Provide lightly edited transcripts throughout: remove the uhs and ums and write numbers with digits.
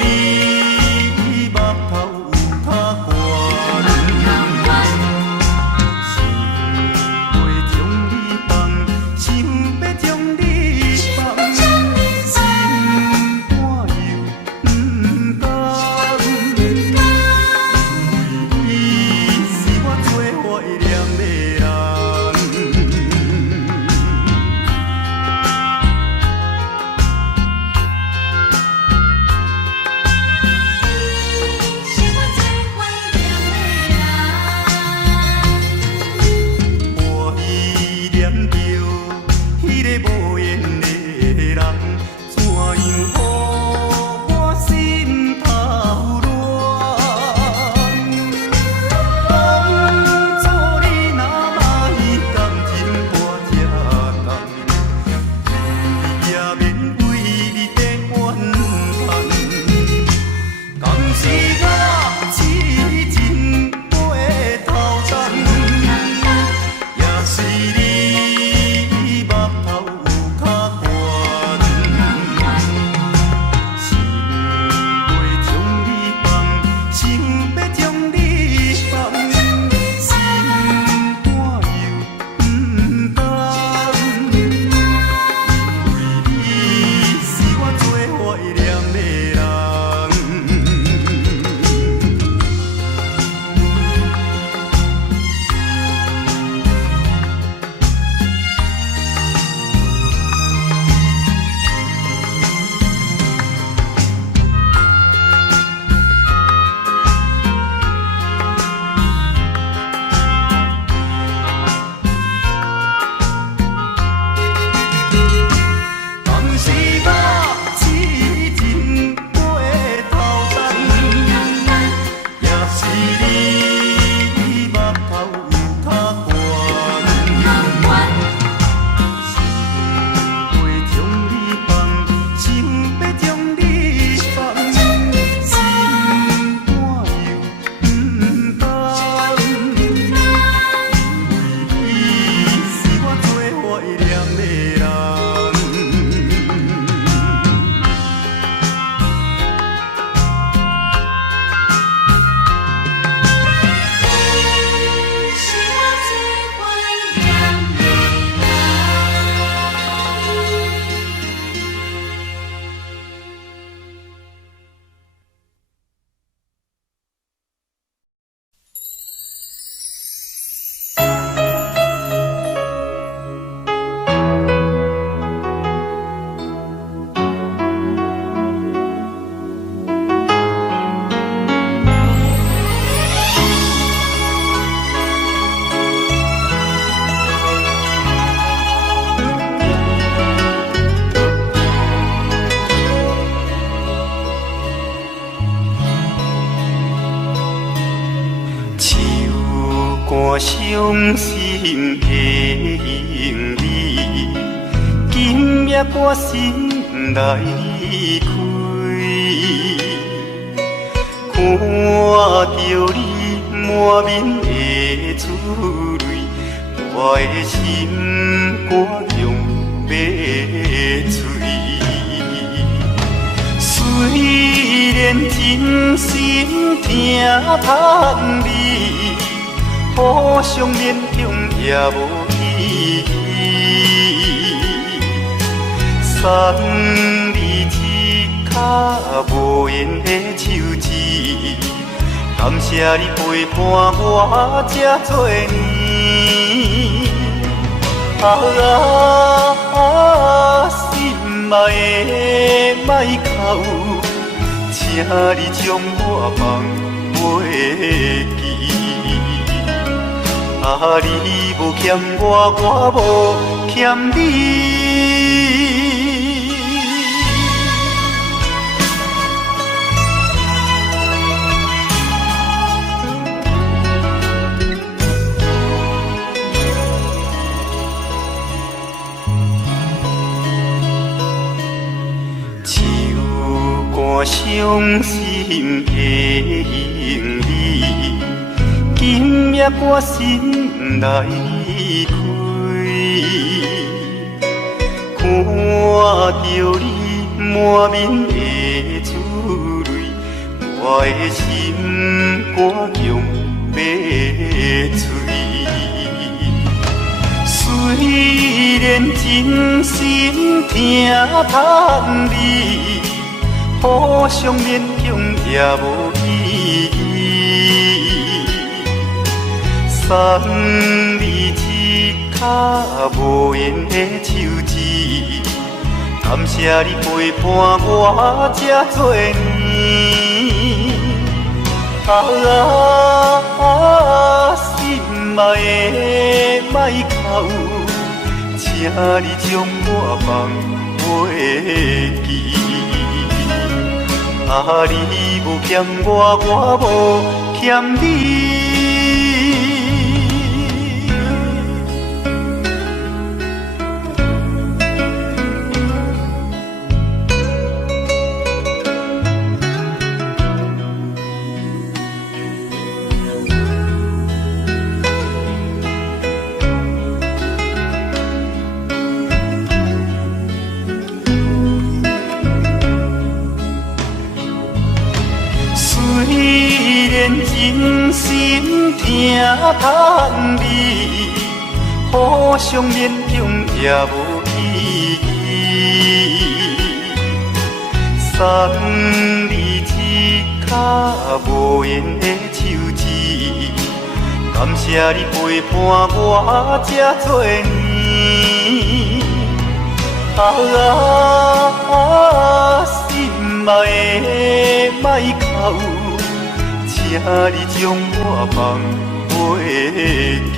你目头有较悬，想袂将你放，想要将你放，心肝又不甘，因为你是我最怀念的人。我依念着迄个无缘的人，怎样予我心头乱？当初你若莫甘情破这工，也免为你在怨叹。当时我痴情过头重，也是你目头有较悬，想袂将你放，想要将你放，心肝又不甘，因为你是我最怀念的人。当时我痴情过头重，也是你目头有较悬，想袂将你放，想要将你放，心肝又不甘，因为你是我最怀念的人。我伤心的行李，今夜我心来开，看着你满面的珠泪，我的心肝中要碎。虽然真心疼盼你，互相勉强也无意义，送你一脚无缘的手指，感谢你陪伴我这多年。心爱的莫哭，请你将我放袂记。你无欠我，我无欠你。手汗伤心的行李，今夜我心来开，看着你满面的珠泪，我的心肝强要碎。虽然真心疼叹你，互相勉强也无意义。送你一卡无言的手指，感谢你陪伴我这多年。心爱的莫哭，请你将我放袂记。你无欠我，我无欠你。真心疼叹你，互相勉强也无意义。送你一卡无言的手指，感谢你陪伴我这多年。心爱的莫哭，请你将我放袂记。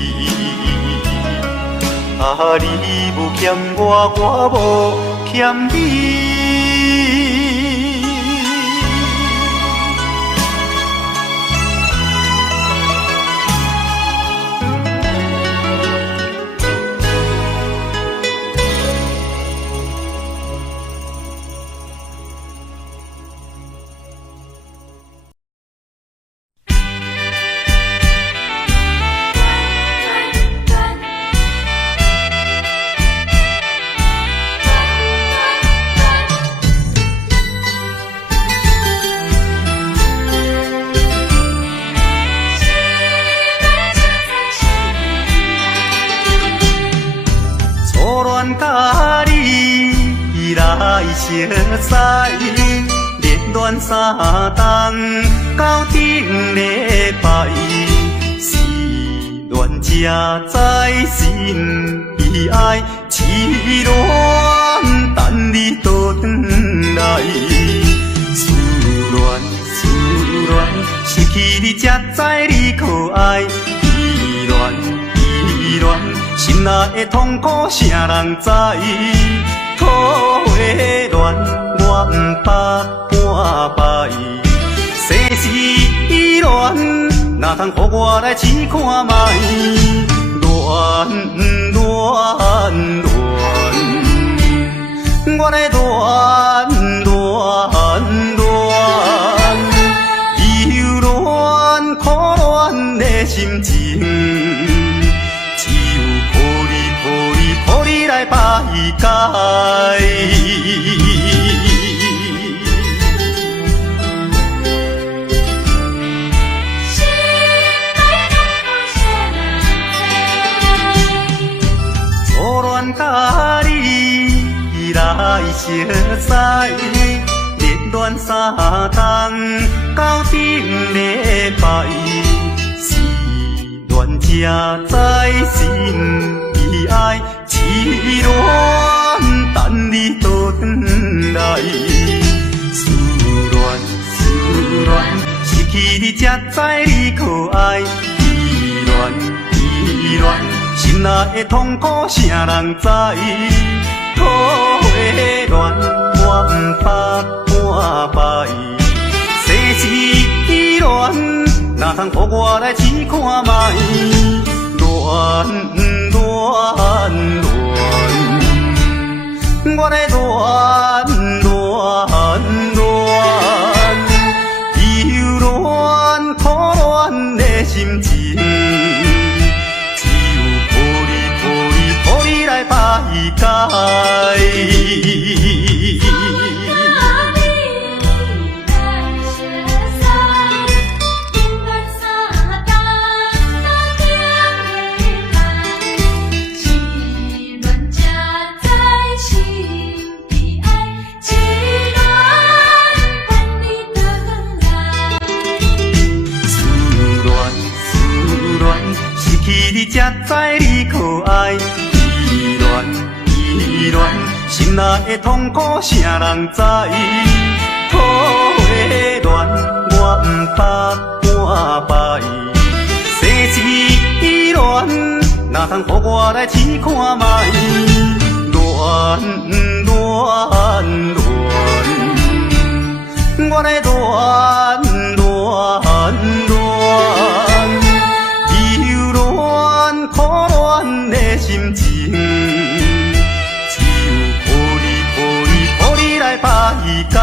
你无欠我，我无欠你。甲你来相识，恋恋三冬到顶礼拜，是恋才知心悲哀，痴恋等你倒转来，思恋失去你才知你可爱，依恋。心内的痛苦，谁人知？土的恋，我不捌半摆。世事恋，哪通予我来试看卖？恋，我来恋，忧恋苦恋的心情。予你来排解。初恋甲你来相识，恋恋三冬到顶礼拜，是恋才知心悲哀。痴恋等你倒转来，思恋失去你才知你可爱，依恋心内的痛苦谁人知？土的恋我不捌半摆，世事恋哪通予我来试看卖？恋，我来忧恋苦恋的心情，只有予你来排解。才知你可爱，依恋依恋，心内的痛苦啥人知？土的恋，我毋捌半摆，世事恋，哪通予我来试看卖？恋恋恋，我来恋恋恋。忧恋苦恋的心情，只有抱你来排解。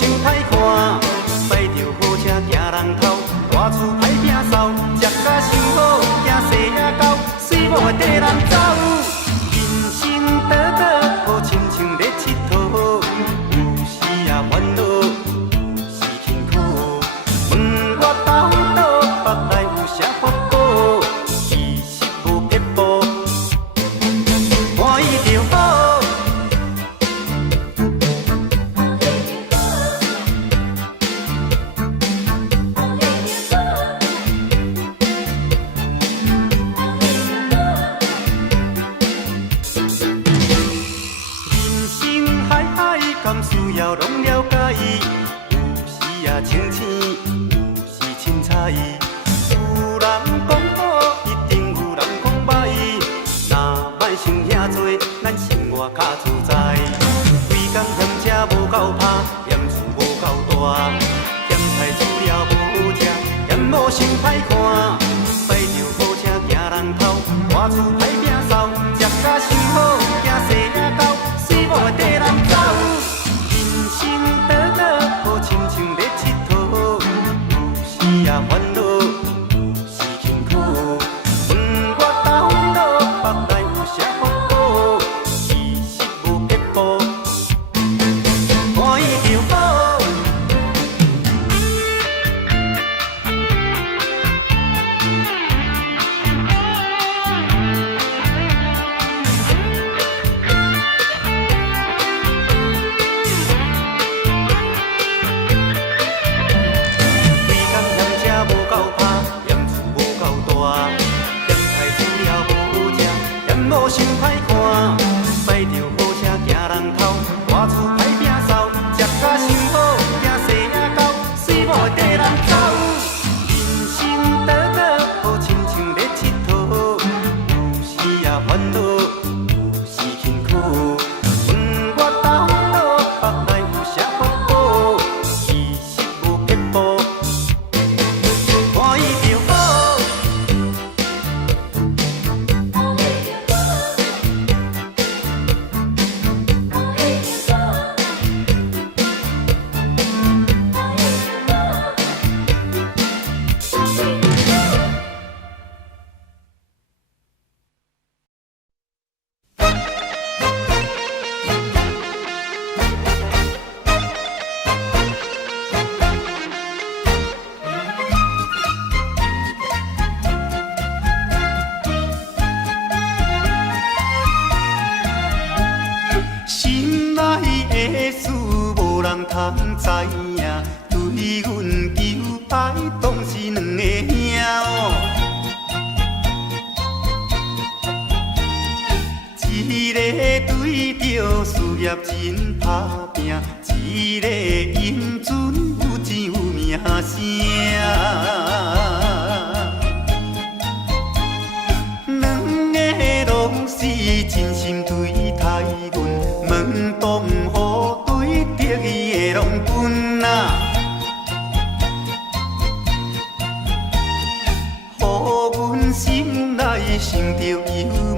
想歹看，驶着好车行人头，大厝歹摒扫，食甲伤好，惊细仔狗，水某会缀人走。人生短短，好亲像咧佚佗，有时也烦恼，有时辛苦。问我到倒，腹内有啥法宝？其实无撇步，欢喜就好。敢需要拢了解，有时也清醒，有时凊彩。有人讲好，一定有人讲歹。若莫想遐多，咱生活较自在。规工嫌车无够拍，嫌厝无够大，嫌菜煮了无好食，嫌某想歹看。驶着好车行人头，大厝歹摒扫，食甲伤好，惊细仔狗，水某会缀人走。人生短短，好亲像咧佚佗，有时也烦恼，有时辛苦。问我到倒，腹内有啥法宝？其实无撇步，欢喜就好。某想歹看，驶着好车行人头，大厝歹摒扫，食甲伤好，惊细仔狗，水某会缀人走。人生短短，好亲像咧佚佗，有时也烦恼，有时辛苦。问我到倒，腹内有啥法宝？其实无撇步，欢喜就好。心内的事无人通知影，对阮求爱当是两个兄哦。一个对着事业真打拼，一个因准有钱有名声。两个拢是真心对待阮，门当户对得意的拢分啊。予阮心内想着有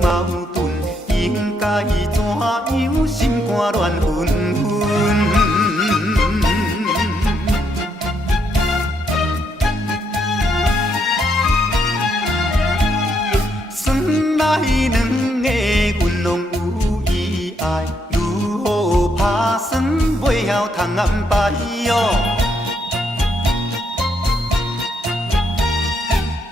矛盾，应该怎样心肝乱纷纷？算来两个阮拢有意爱，如何打算袂晓通安排哟？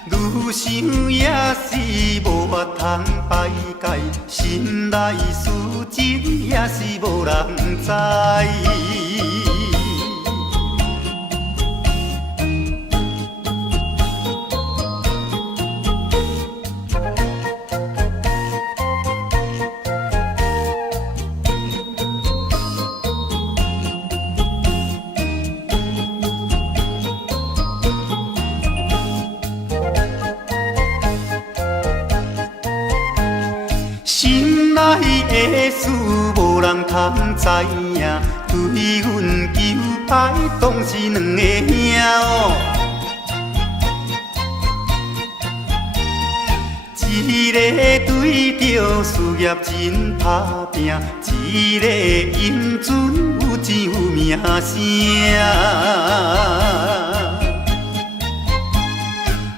愈想也是无法通排解，心内事情也是无人知。心内的事无人通知影，对阮求爱当是两个兄哦。一个对着事业真打拼，一个因准有钱有名声。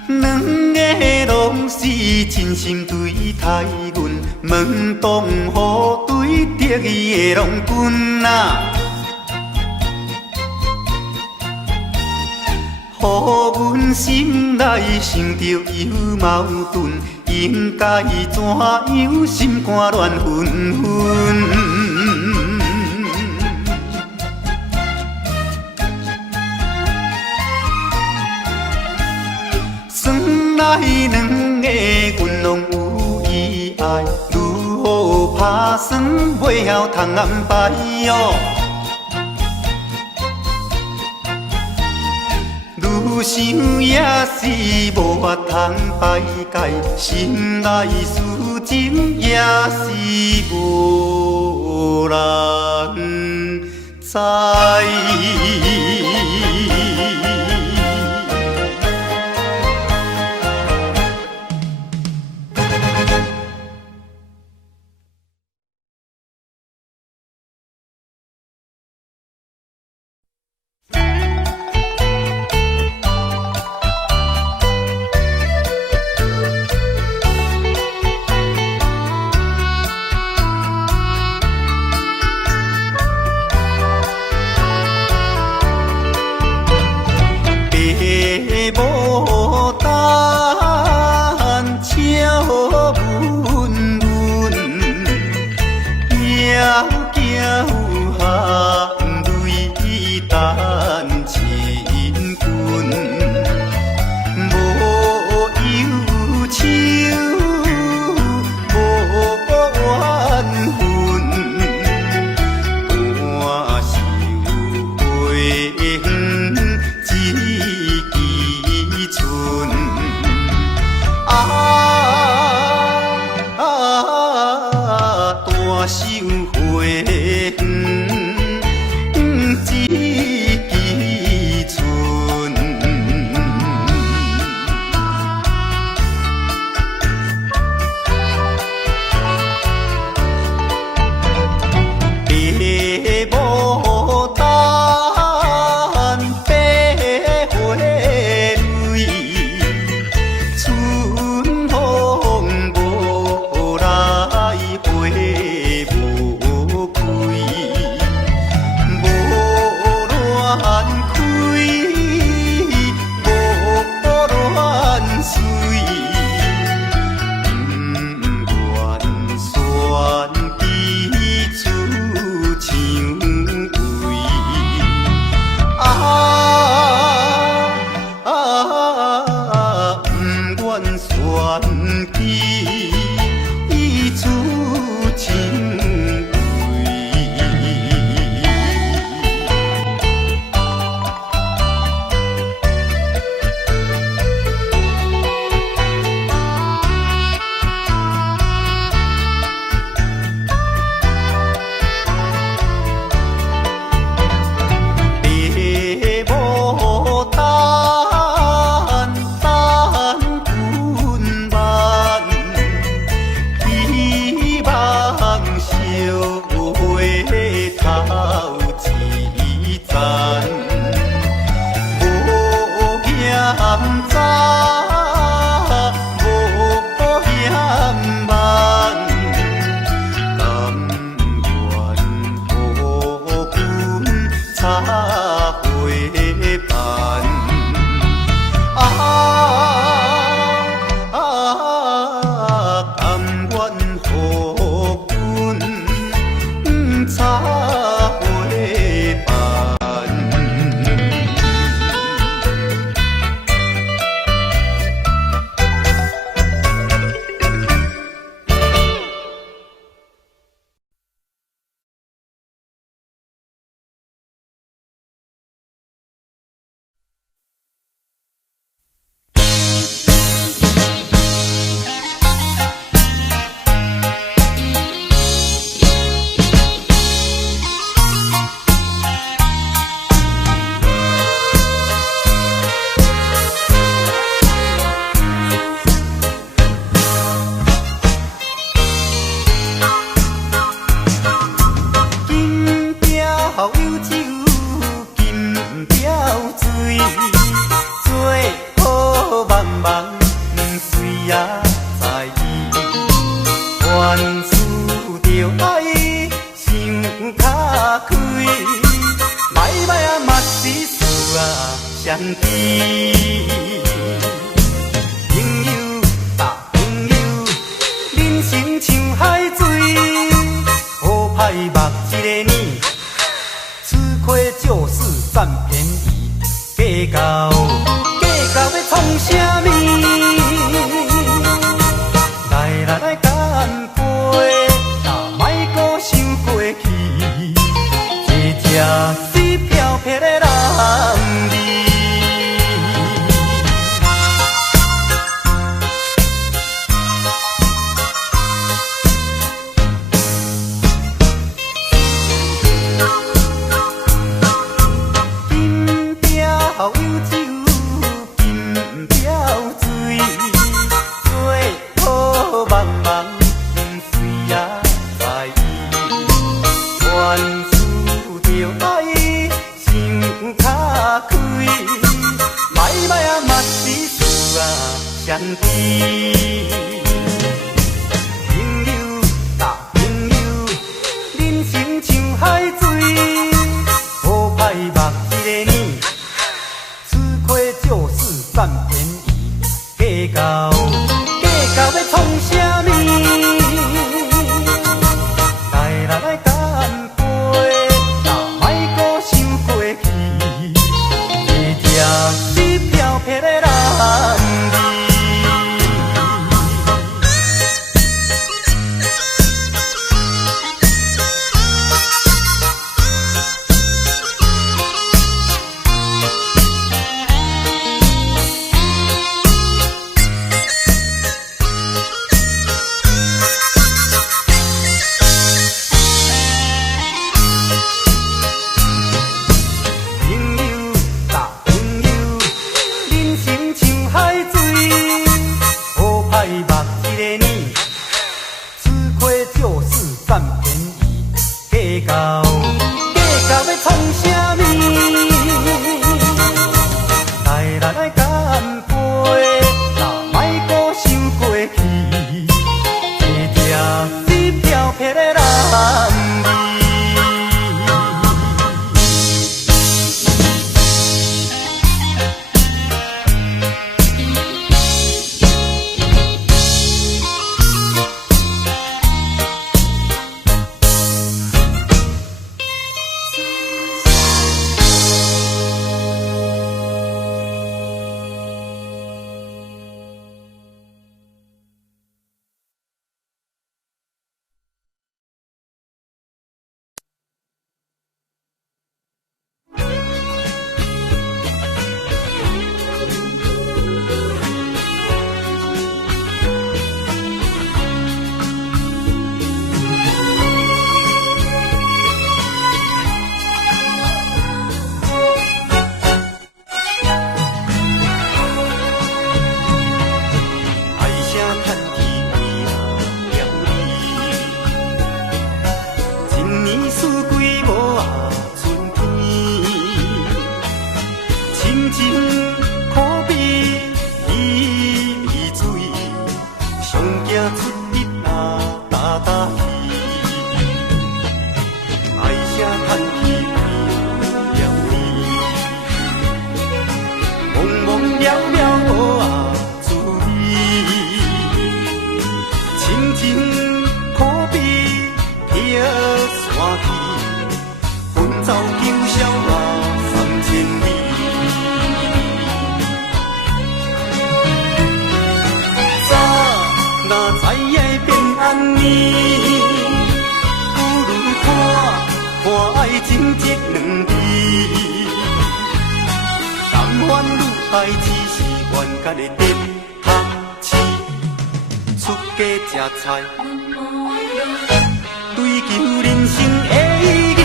两个拢是真心对待阮，门当户对得意的郎君啊。予阮心内想着有矛盾，应该怎样心肝乱纷纷？算来两个阮拢有意爱，如何打算袂晓通安排哟？愈想也是无法通排解，心内事情也是无人知。做好茫茫，谁也在意。原思着爱，想敲开，歹歹啊嘛是事啊相知。朋友啊朋友，人生像海水，好歹目一个呢，吃亏就是占便宜，计较要创啥物？来干杯，莫搁想过去，一只水飘撇的人儿。金标有酒，金标水，做好茫茫，谁也在意。原思着爱，想敲开，歹啊嘛是事啊相知。朋友啊朋友，人生像海水，好歹目一个呢，吃亏就是占便宜，计较要创啥物？来干杯，莫搁想过去，一只水飘撇的人儿。爱只是冤家的电汤匙，出家吃菜，追求人生的意义。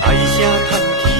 爱声叹气。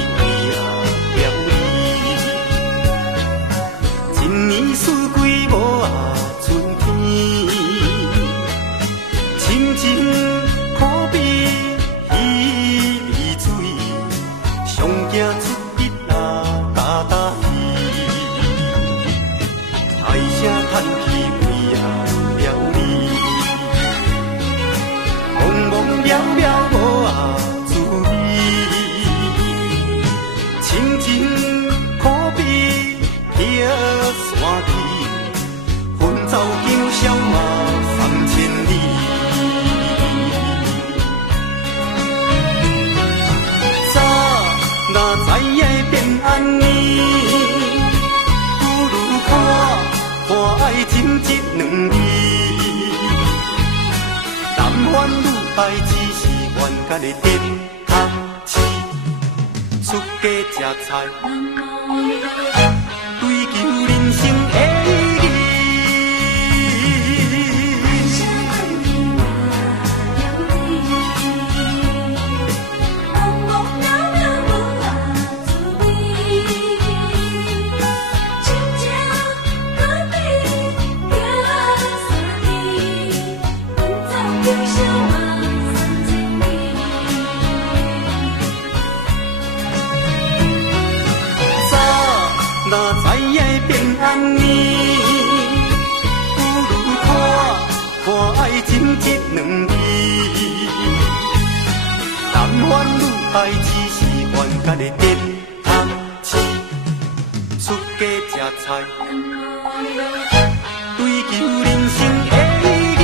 爱情这两字，男欢女爱只是冤家的电工市，出家吃菜，追求人生的意义。知影变红呢，不如看爱情这两字，男欢女爱只是冤家的电工市，出家吃菜，追求人生的意义。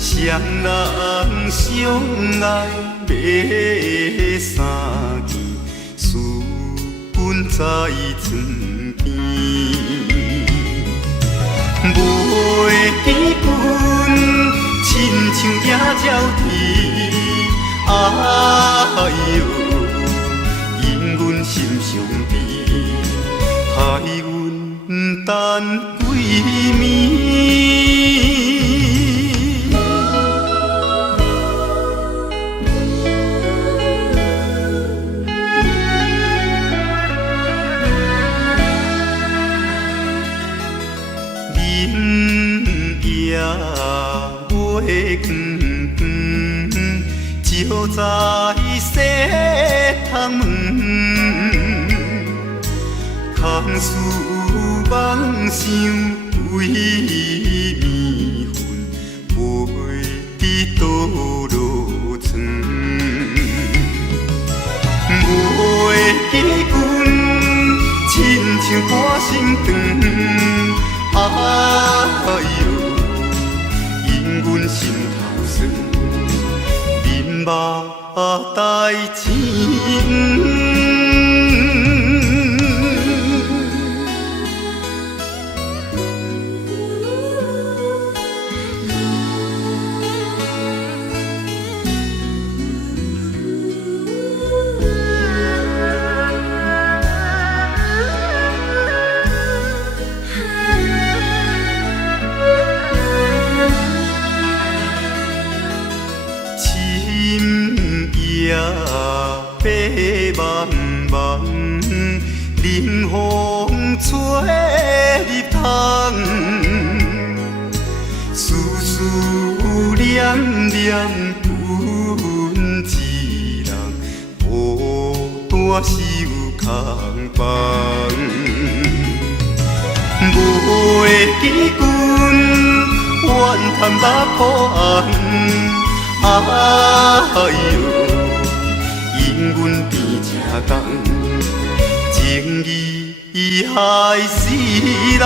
双人相爱买三件，私奔在床边，袂记阮亲像野鸟啼，哎哟，因阮心伤悲，害阮等几暝。就在西窗门，空思梦想为暝昏，袂知倒落床。袂记阮亲像半心肠，哎哟，因阮心头酸。目代情。夜白茫，冷风吹入窗，思思念念阮一人，孤单是有空房。袂记阮怨叹目苦红，哎哟。因阮变正仝，情义害死人。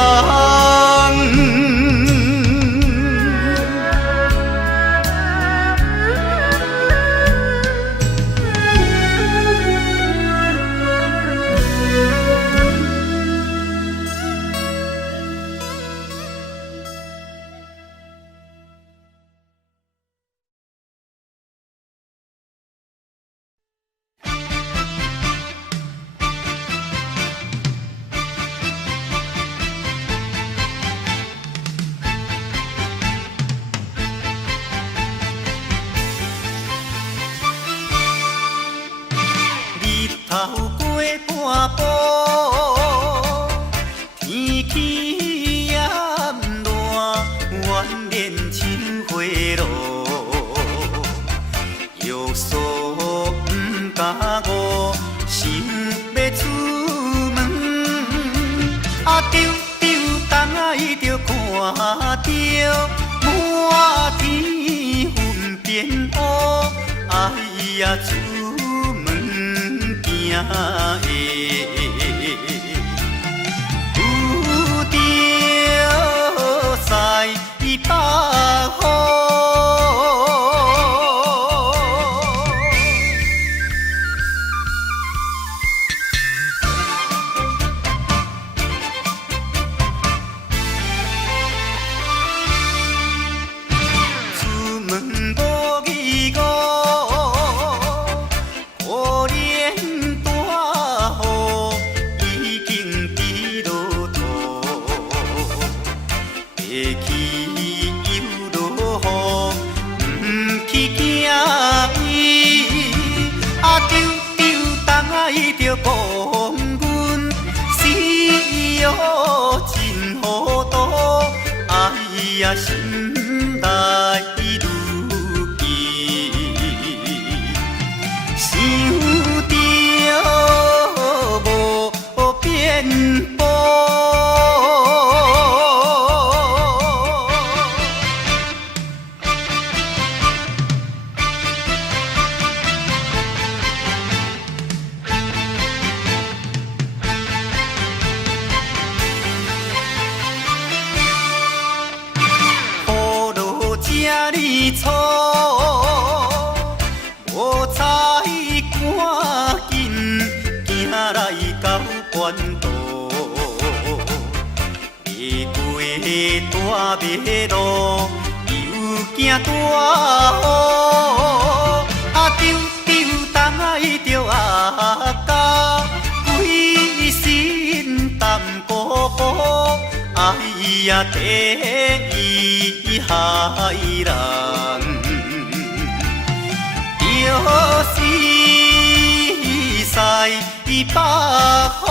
甲我想要出门，丢丢东海就看着满天云变乌，哎呀出门惊的。有着西北风。讲阮死哟真糊涂，哎呀心内愈急，想着无变步。错，无采赶紧行来到关渡，离过大马路，又惊大雨，丢丢东海着家，规身淡薄薄，哎呀第一害人。着是西北风。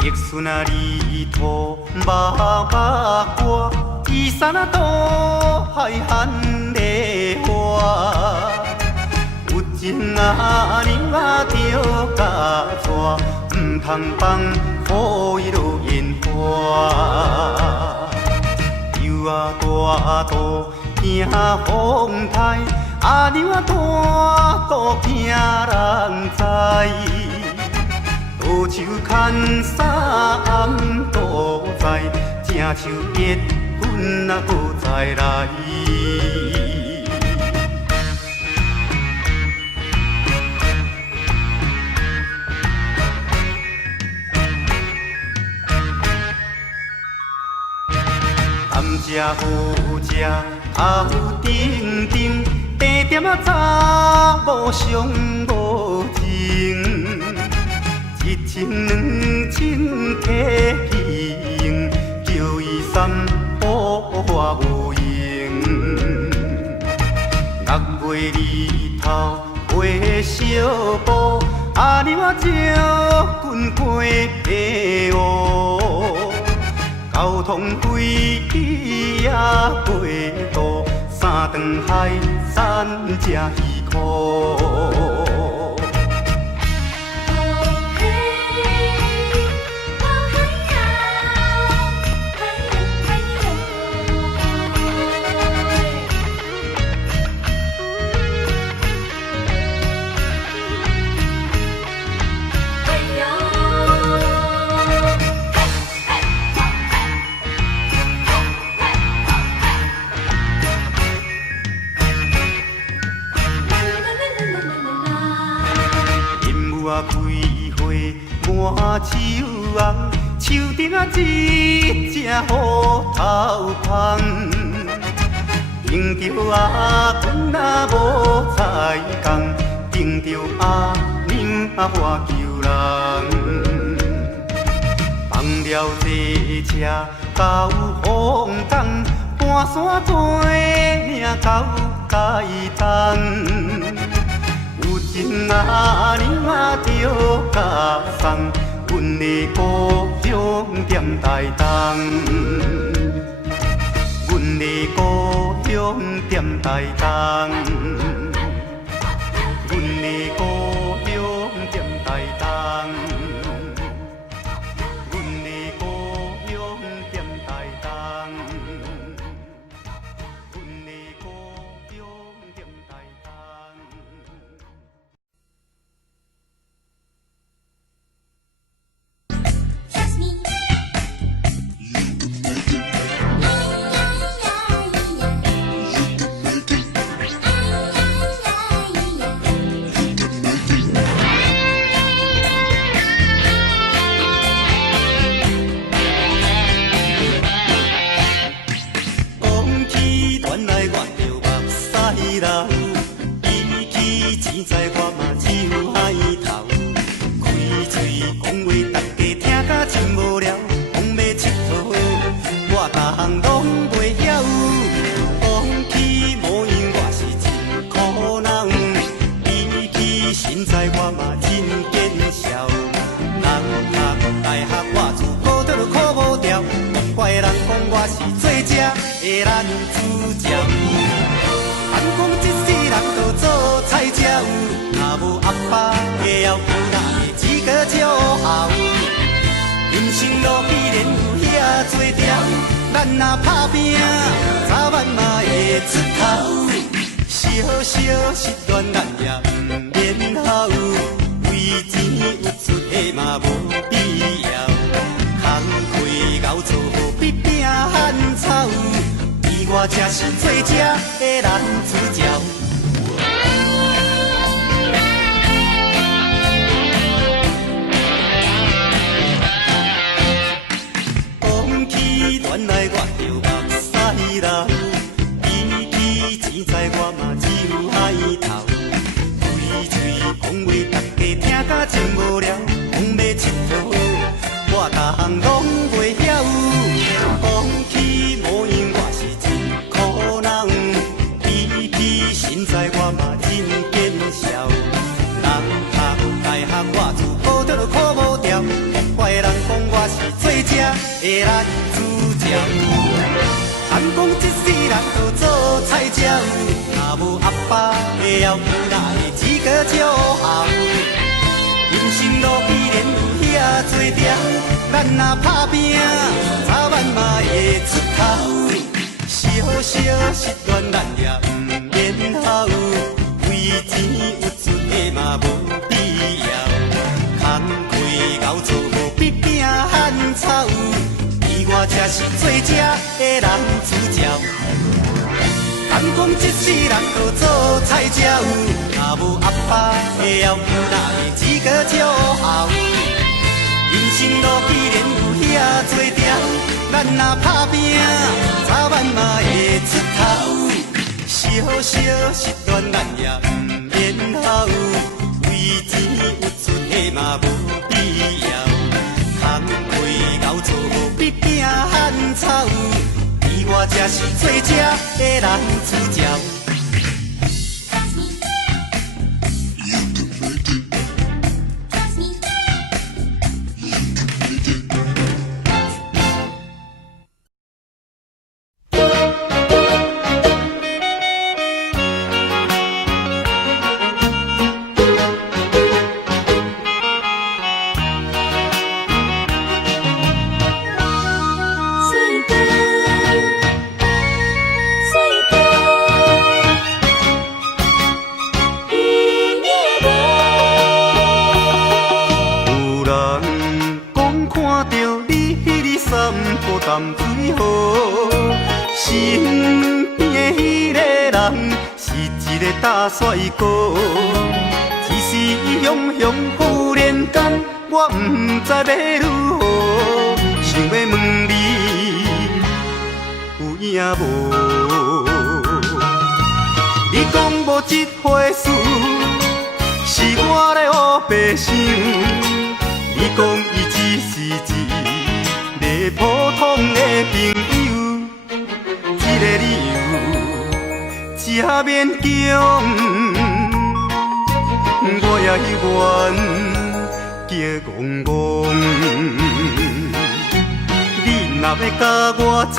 竹笋啊，里头麻麻歌，伊山啊多海含梨花。有情啊，娘啊着嫁娶，唔通放予伊落烟花。油啊大肚惊风台，啊娘啊大肚惊人知。倒手牵衫都在，正像结婚啊，搁再来。甘蔗好食，头顶顶，茶点啊查某上无情。一情两情客去用，叫伊三宝我有用。6月日头月小布，啊娘啊招军过平湖，交通费也过度，3顿海产吃2箍。啊开花满树红，树顶啊一只虎头芳。顶着阿公啊无彩工，顶着阿娘啊花求人。放了这车到风东，半山做命到街东。有情阿娘啊着甲送，阮的故乡踮台东。阮的故乡踮台东，阮的故乡踮台东，阮的故乡踮台东，阮的故乡踮台东。咱若打拼，早晚嘛会出头。小小失恋咱也毋免好，为钱有出的嘛无必要。空开熬做必拼汉草，伊我才是最正的男主角。原来我着目屎流，比起钱财我嘛只有海头。嘴嘴讲话，大家听甲真无聊，讲要佚佗，我逐项拢袂晓。讲起模样我是真可人，比起身材我嘛真见笑。人读大学我自考得考无调，怪人讲我是最正的男主。谈讲一世人都做菜鸟，若无阿爸的后，哪会资格照后？人生路既然有遐多条，咱若打拼，早晚嘛会出头。小小失恋咱也毋免好，为钱有出的嘛无必要。空开熬做无必拼汉草。我才是最正的男主角。谈讲一世人都做菜鸟，若无阿爸的后，哪会资格照后？人生路既然有遐多条，咱若打拼，早晚嘛会出头。小小失恋咱也毋免好，为钱有出的嘛无必要。空开熬做必拼汉草，伊我才是最正的男主角。淡水河，身边的迄个人是一个大帅哥。只是汹涌忽然间，我不知要如何，想要问你有影无？你讲无这回事，是我咧胡白想。你讲伊只是一个普通的朋友，这个理由真勉强，我也愿叫戆戆。你若要甲我扯，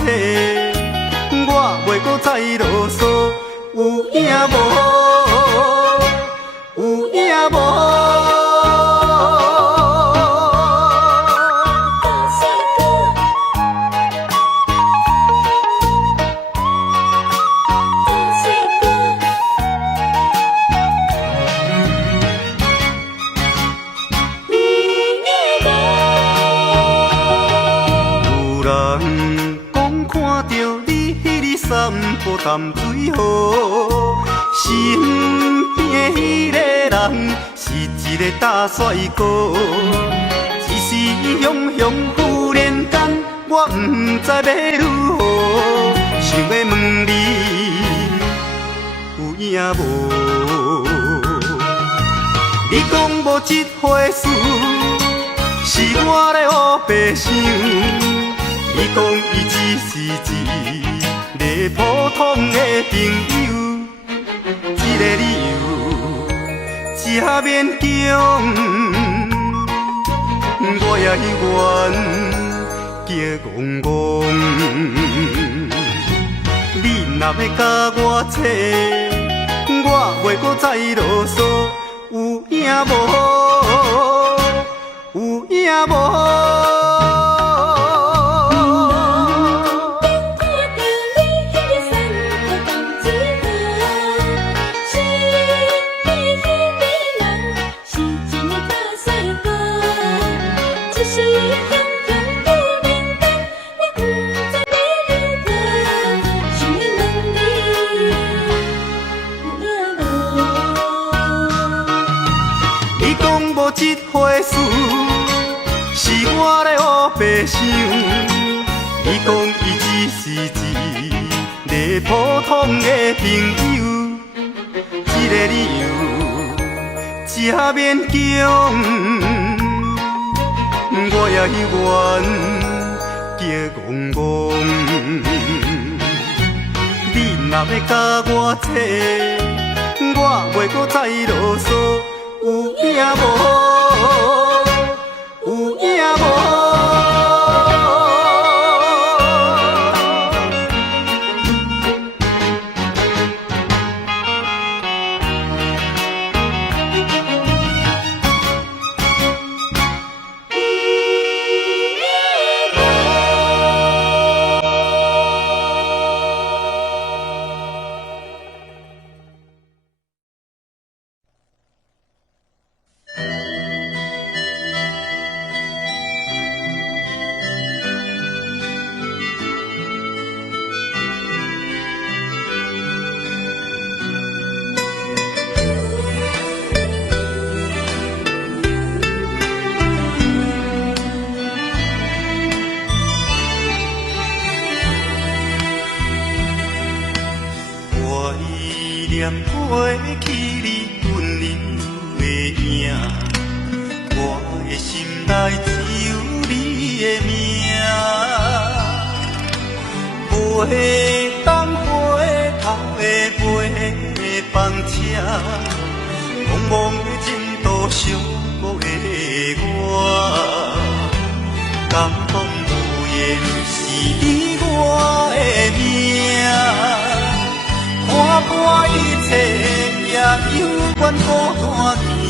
我袂搁再啰嗦。有影无？有影无？散步淡水河，身边的迄个人是一个大帅哥。只是汹涌忽然间，我不知要如何，想要问你有影无？你讲无这回事，是我咧胡白想。你讲伊只是一个普通的朋友，这个理由真勉强，我也愿叫戆戆。你若要甲我扯，我袂搁再啰嗦。有影无？有影无？这回事是我咧胡白想。你讲伊只是一个普通的朋友，这个理由真勉强，我也愿叫戆戆。你若要甲我扯，我袂搁再啰嗦。有影无？有影无？过去你温柔的影，我的心内只有你的名。袂当回头的袂放车，茫茫的前途寂寞的我，感动无言是你我的命。看破一切，也犹原孤单行，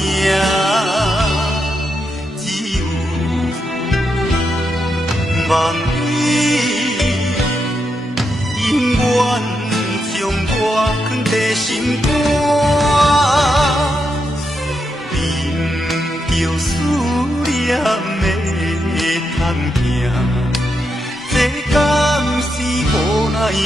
只有望你永远将我藏在心肝，忍着思念的痛行，这敢是无奈的？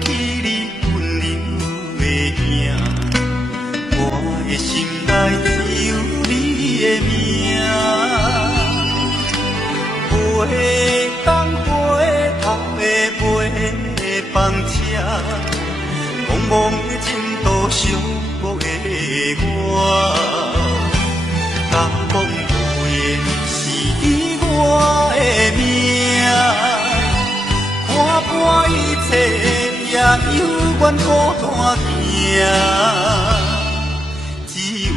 起你温柔的影，我的心内只有你的名。飞东飞头的飞房车，茫茫的前途寂寞的我，敢讲无言是你我的命。看破一切，也犹原孤单行，只有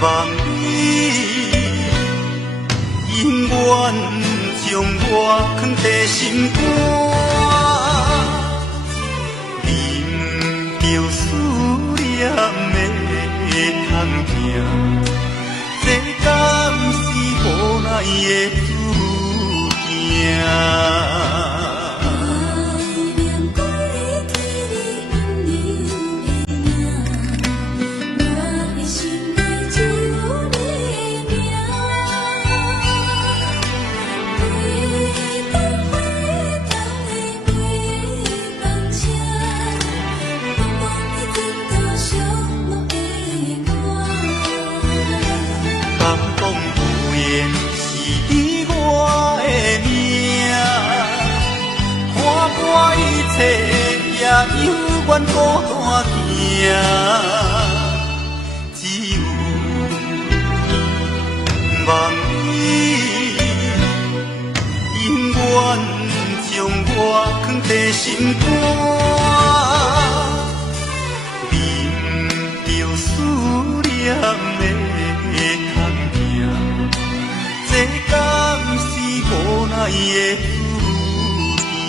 望你永远将我藏在心肝，忍着思念的通行，这敢是无奈的注定？也犹原孤单行，只有望你永远将我藏在心肝，忍着思念的通行，这敢是无奈的注定？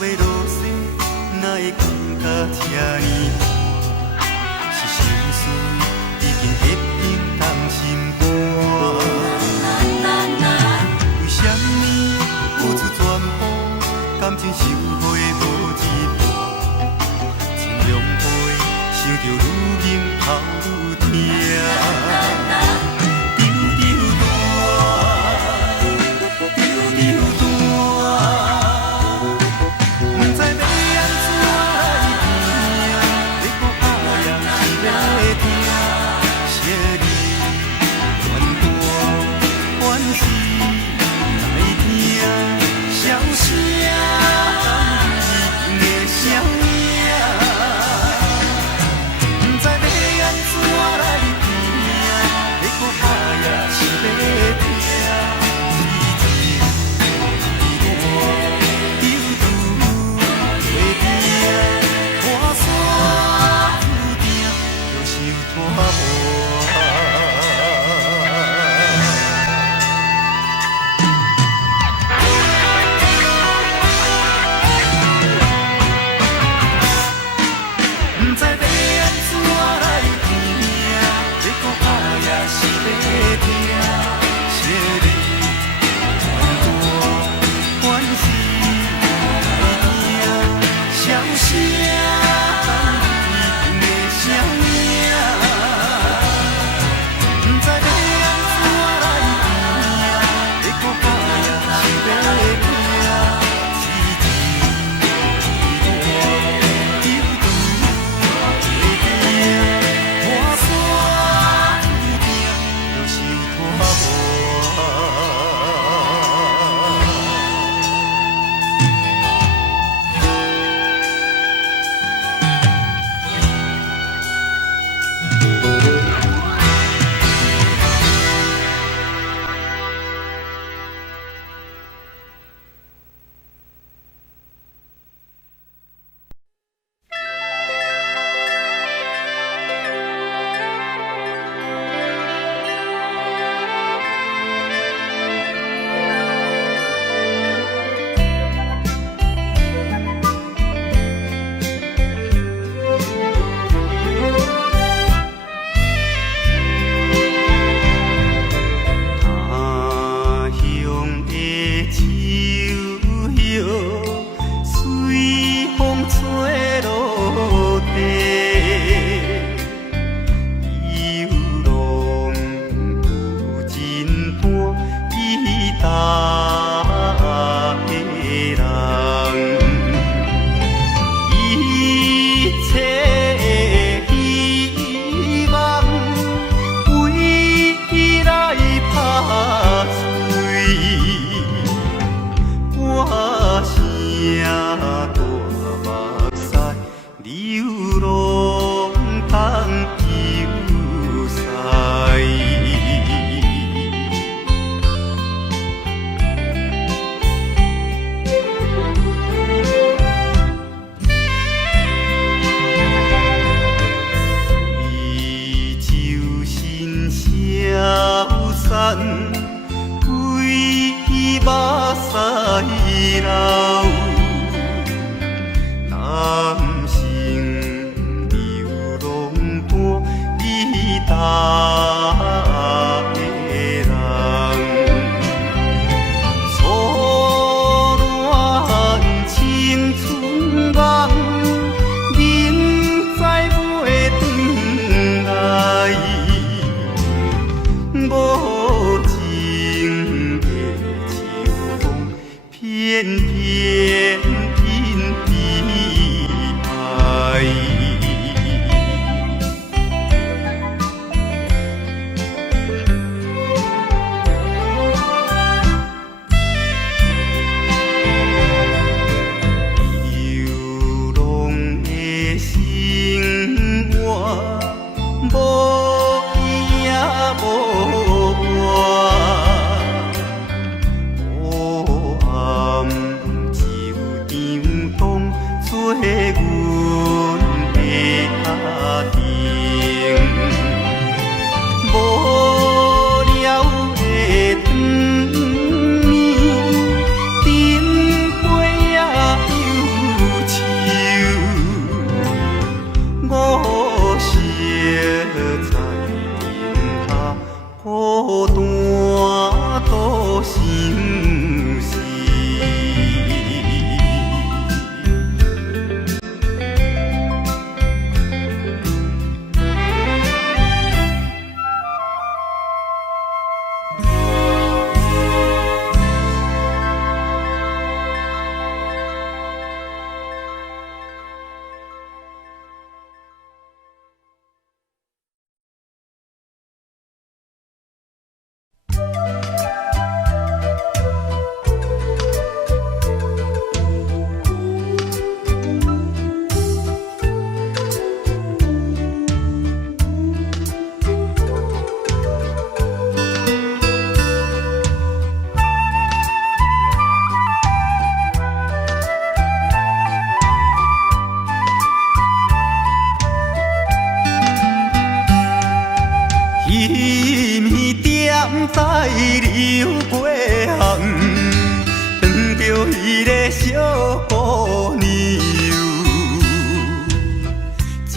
袂落雪，哪会感觉这呢寒？是心事已经结冰冻心肝。为什么付出全部，感情收回无一半？情浓杯，想着愈凝头愈痛。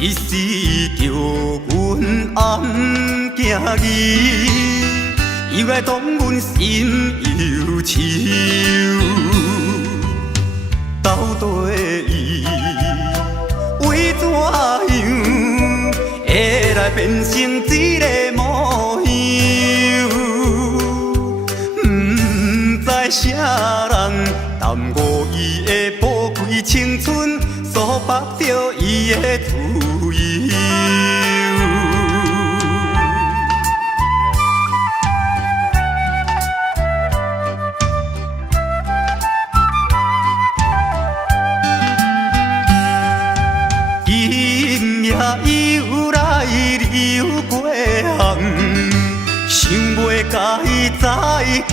一时叫阮暗行伊，又来当阮心忧愁。到底伊为怎样会来变成这个模样？不知啥人耽误伊的宝贵青春，所绑着伊的自由。今夜又来流过巷，想袂甲伊再见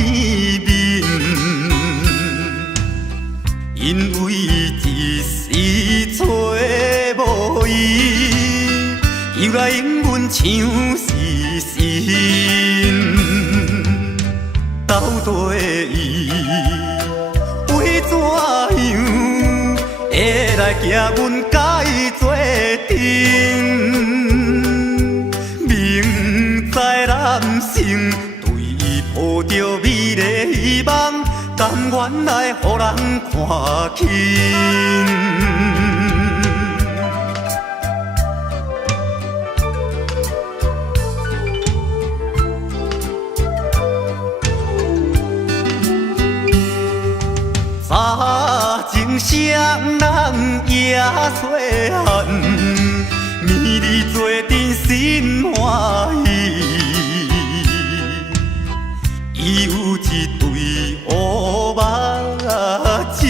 面，因为一时找无伊，又来用阮抢死心。到底伊为怎样会来惊阮甲伊做阵？明知男性对伊抱着美丽希望，甘愿来予人看轻。早情双人也细汉，暝日做阵心欢喜。伊有一对乌目睭，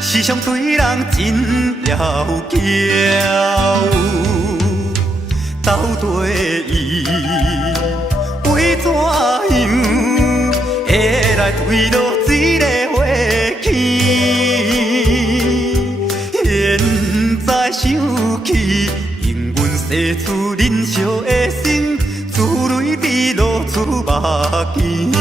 时常对人真妖娇。到底伊为怎样会来坠落这个花期？现在想起，用阮洗出忍烧的心，珠泪滴落出目镜。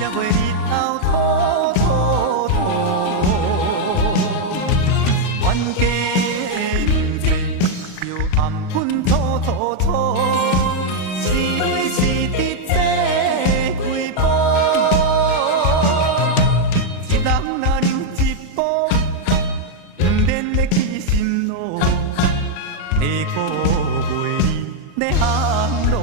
下个月的航路。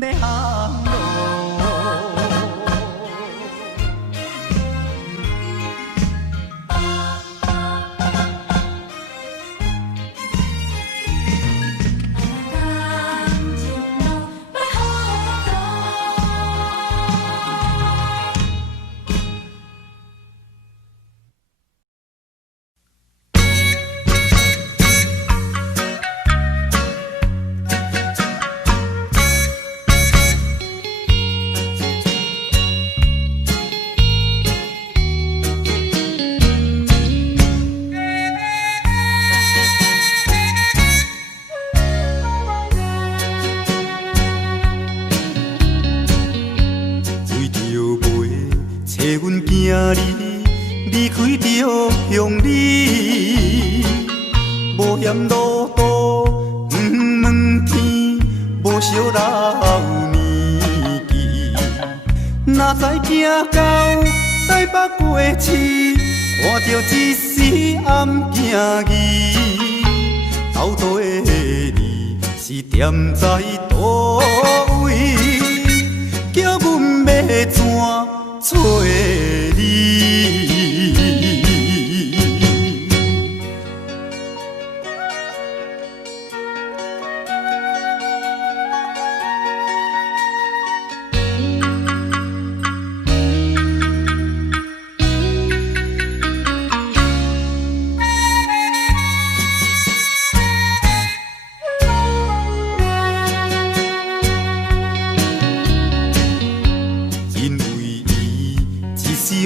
要行路。离开着乡里，无嫌路途远问天，无惜老年纪。哪知行到台北过市，看着一时暗行伊，斗倒的你是踮在倒位，叫阮要怎找你？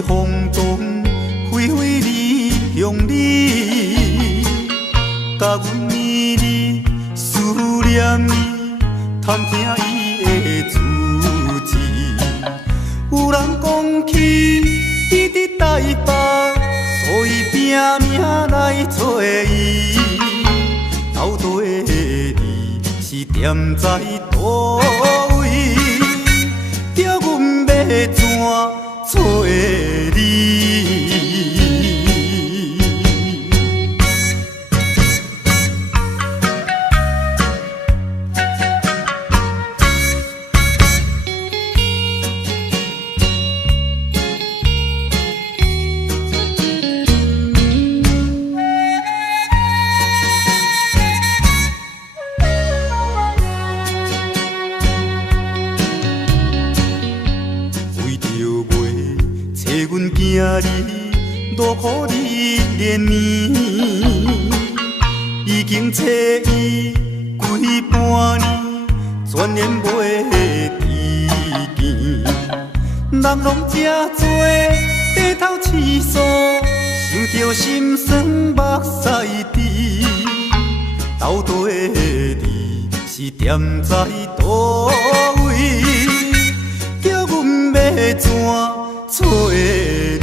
风动飞飞离乡里，甲阮绵绵思念伊，探听伊的足迹。有人讲起伊伫台北，所以拼命来找伊。斗倒的你是踮在倒位，叫阮要怎找你？阮行哩，落雨你连绵，已经找伊几半年，全然袂知见。人拢这多，低头饲素，想着心酸目屎滴。斗倒的你是踮在倒位，叫阮要怎找你？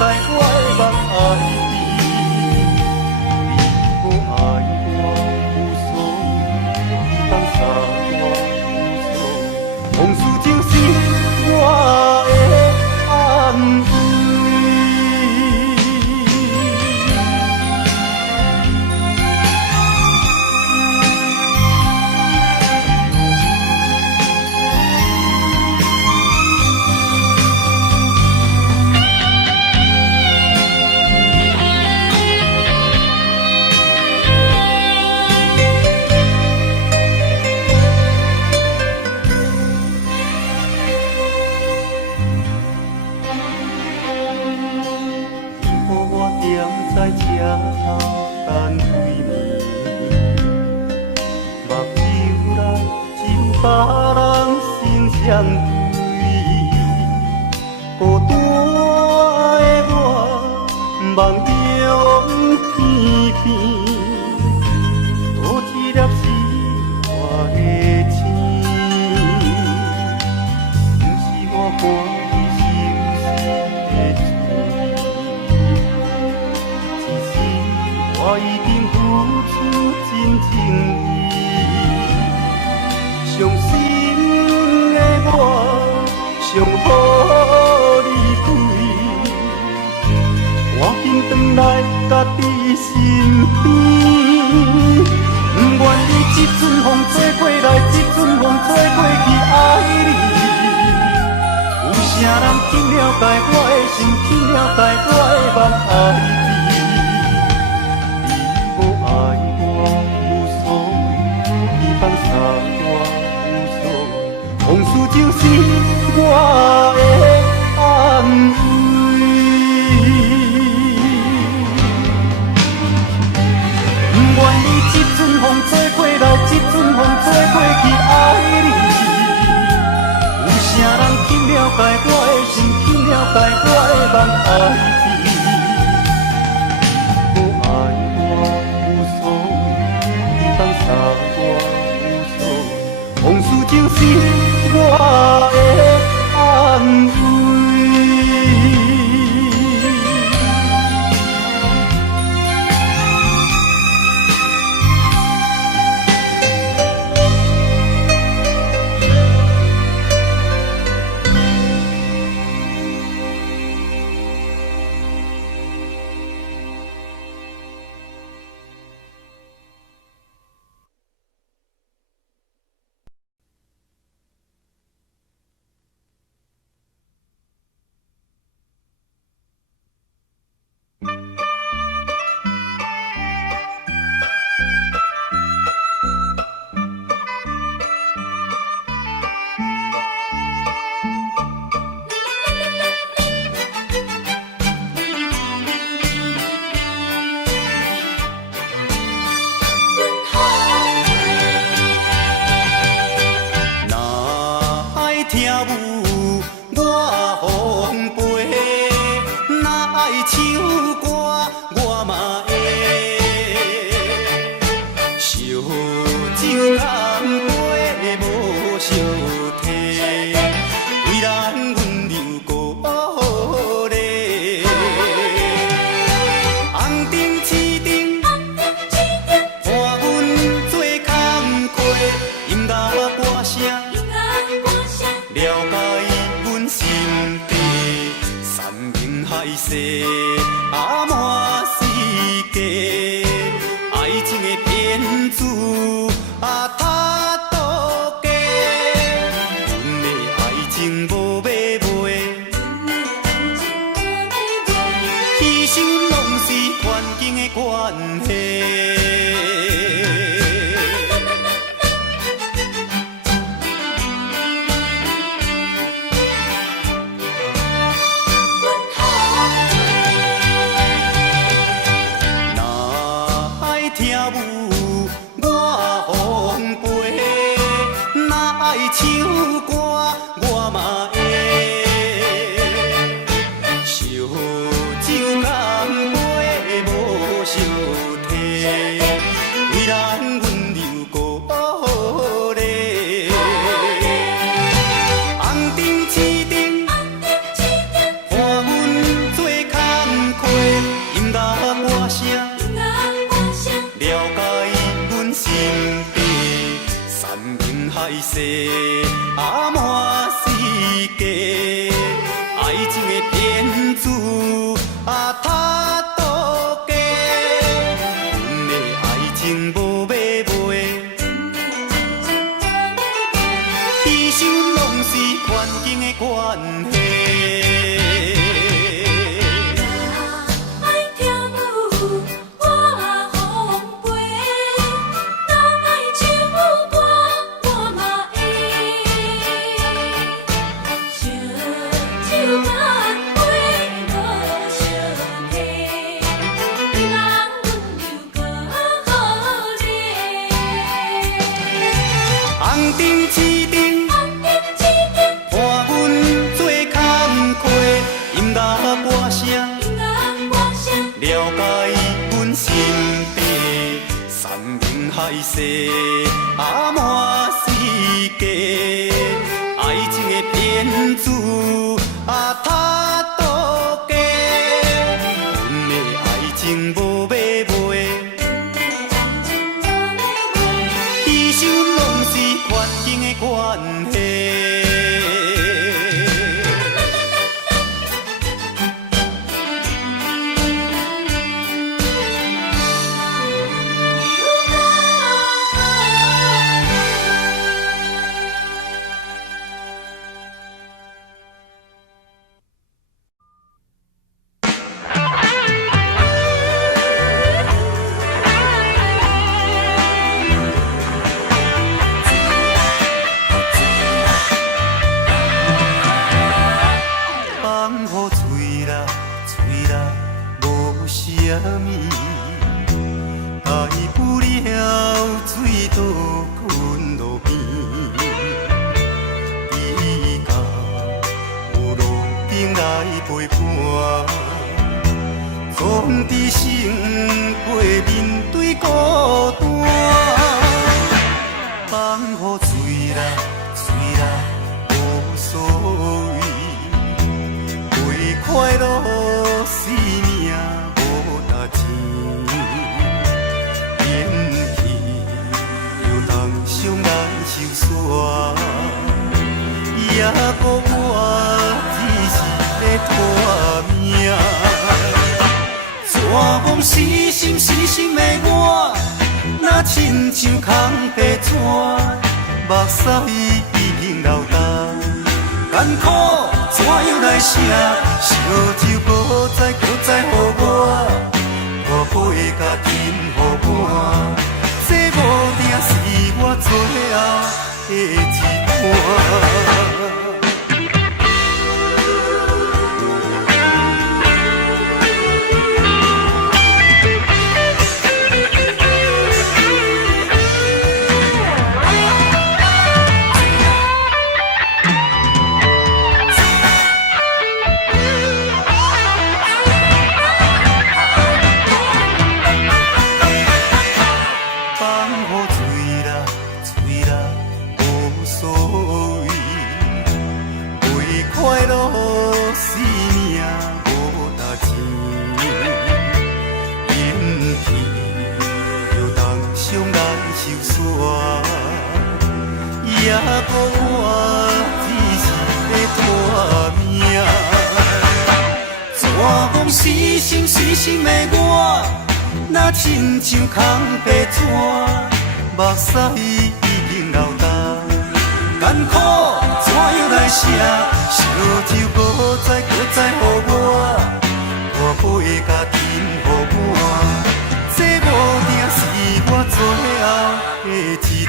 解我的梦爱你，你无爱我无所谓，你放下我无所谓，往事就是我的安慰。在车头等归暝，目睭内只有别人心相对，孤单的我梦中片片，多一粒是我的情，不是我欢喜心的罪。我一定付出真情意，伤心的我想予你开，赶紧回来家己身边，不愿意这阵风吹过来，这阵风吹过去爱你，有啥人去了解我的心，去了解我的梦爱你。往事就是我的安慰，不愿意这阵风吹过来，这阵风吹过去爱你，有啥人去了解我的心，去了解我的梦爱你，无爱我无所谓，你放下我无所谓，往事就是我的安慰。海誓，啊满世界，爱情的骗子啊他多假，阮的爱情无买卖，其实拢是环境的关系。红灯青灯，伴阮做工课，音乐歌声，了解阮心底，山盟海誓，啊满世界，爱情的骗子啊他多假，阮的爱情无买卖。其实拢是环境的关系。啥物？爱不了，水倒滚路边。伊甲有路顶来陪伴，总知生活面对孤单。放雨水啦，水啦，无所谓，为快乐生命。受煞，也顾我只是在拖命。绝望死心死心的我，若亲像空白纸，目屎已经流干。艰苦怎样来写？烧酒搁再予我，我配甲金予我。这无定是我最后的一段。快乐生命无值钱，因天又当伤咱受煞，也顾我只是在拖命。绝望死心死心的我，若亲像空白纸，目屎已经流干。艰苦怎样来写？烧酒搁再予我，我配甲金予我。这无定是我最后的一段。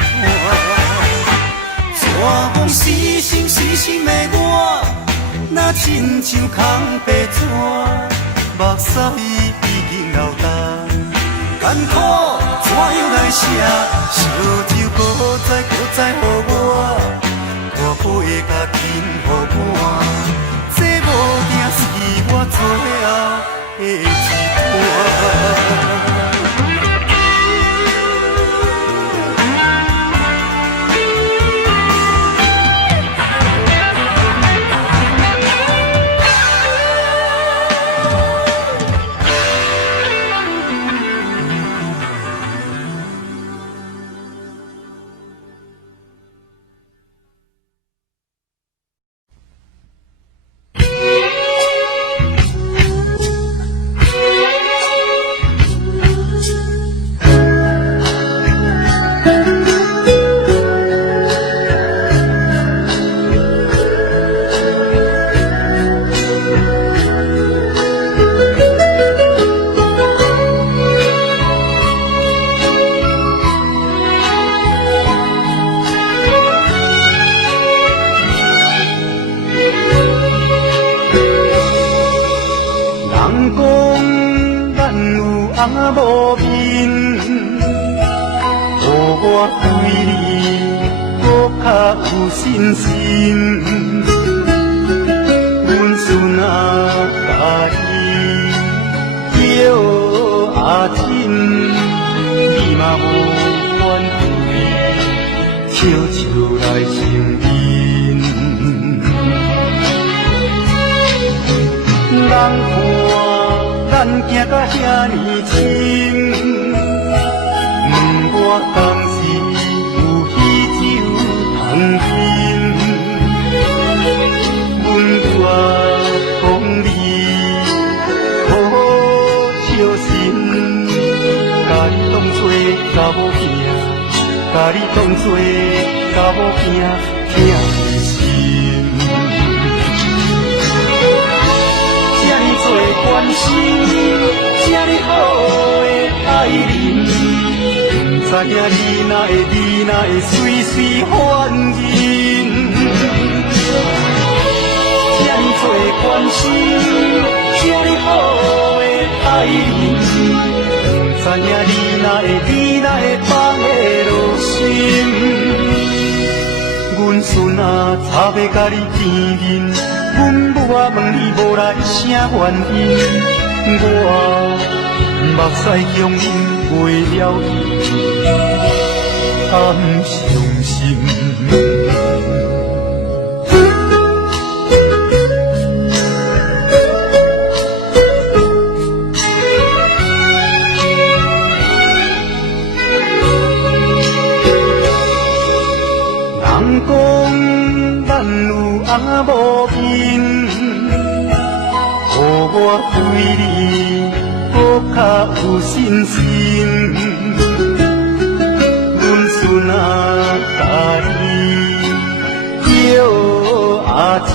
绝望死心死心的我，若亲像空白纸，目屎已经流干。艰苦怎样来写？烧酒搁再予我。我配甲金予我，这无定是我最后的一段。我对你搁较有信心。阮孙仔甲你叫阿亲，你嘛无反对，笑笑来承认。人看咱行甲遐尼深，我当时有喜酒通饮，阮讲你好好小心，甲你当作查某囝，甲你当作查某囝疼的心，这呢多关心，这呢好的爱人。不知影你哪会随随反应，这呢多关心，这呢好的爱人，不知影你哪会放的落心。阮孙仔差要甲你见面，阮母仔问你无来啥原因，我目屎强忍袂了伊，暗伤心。人讲咱有翁某面，予我对你搁较有信心。阮孙仔甲你叫阿亲，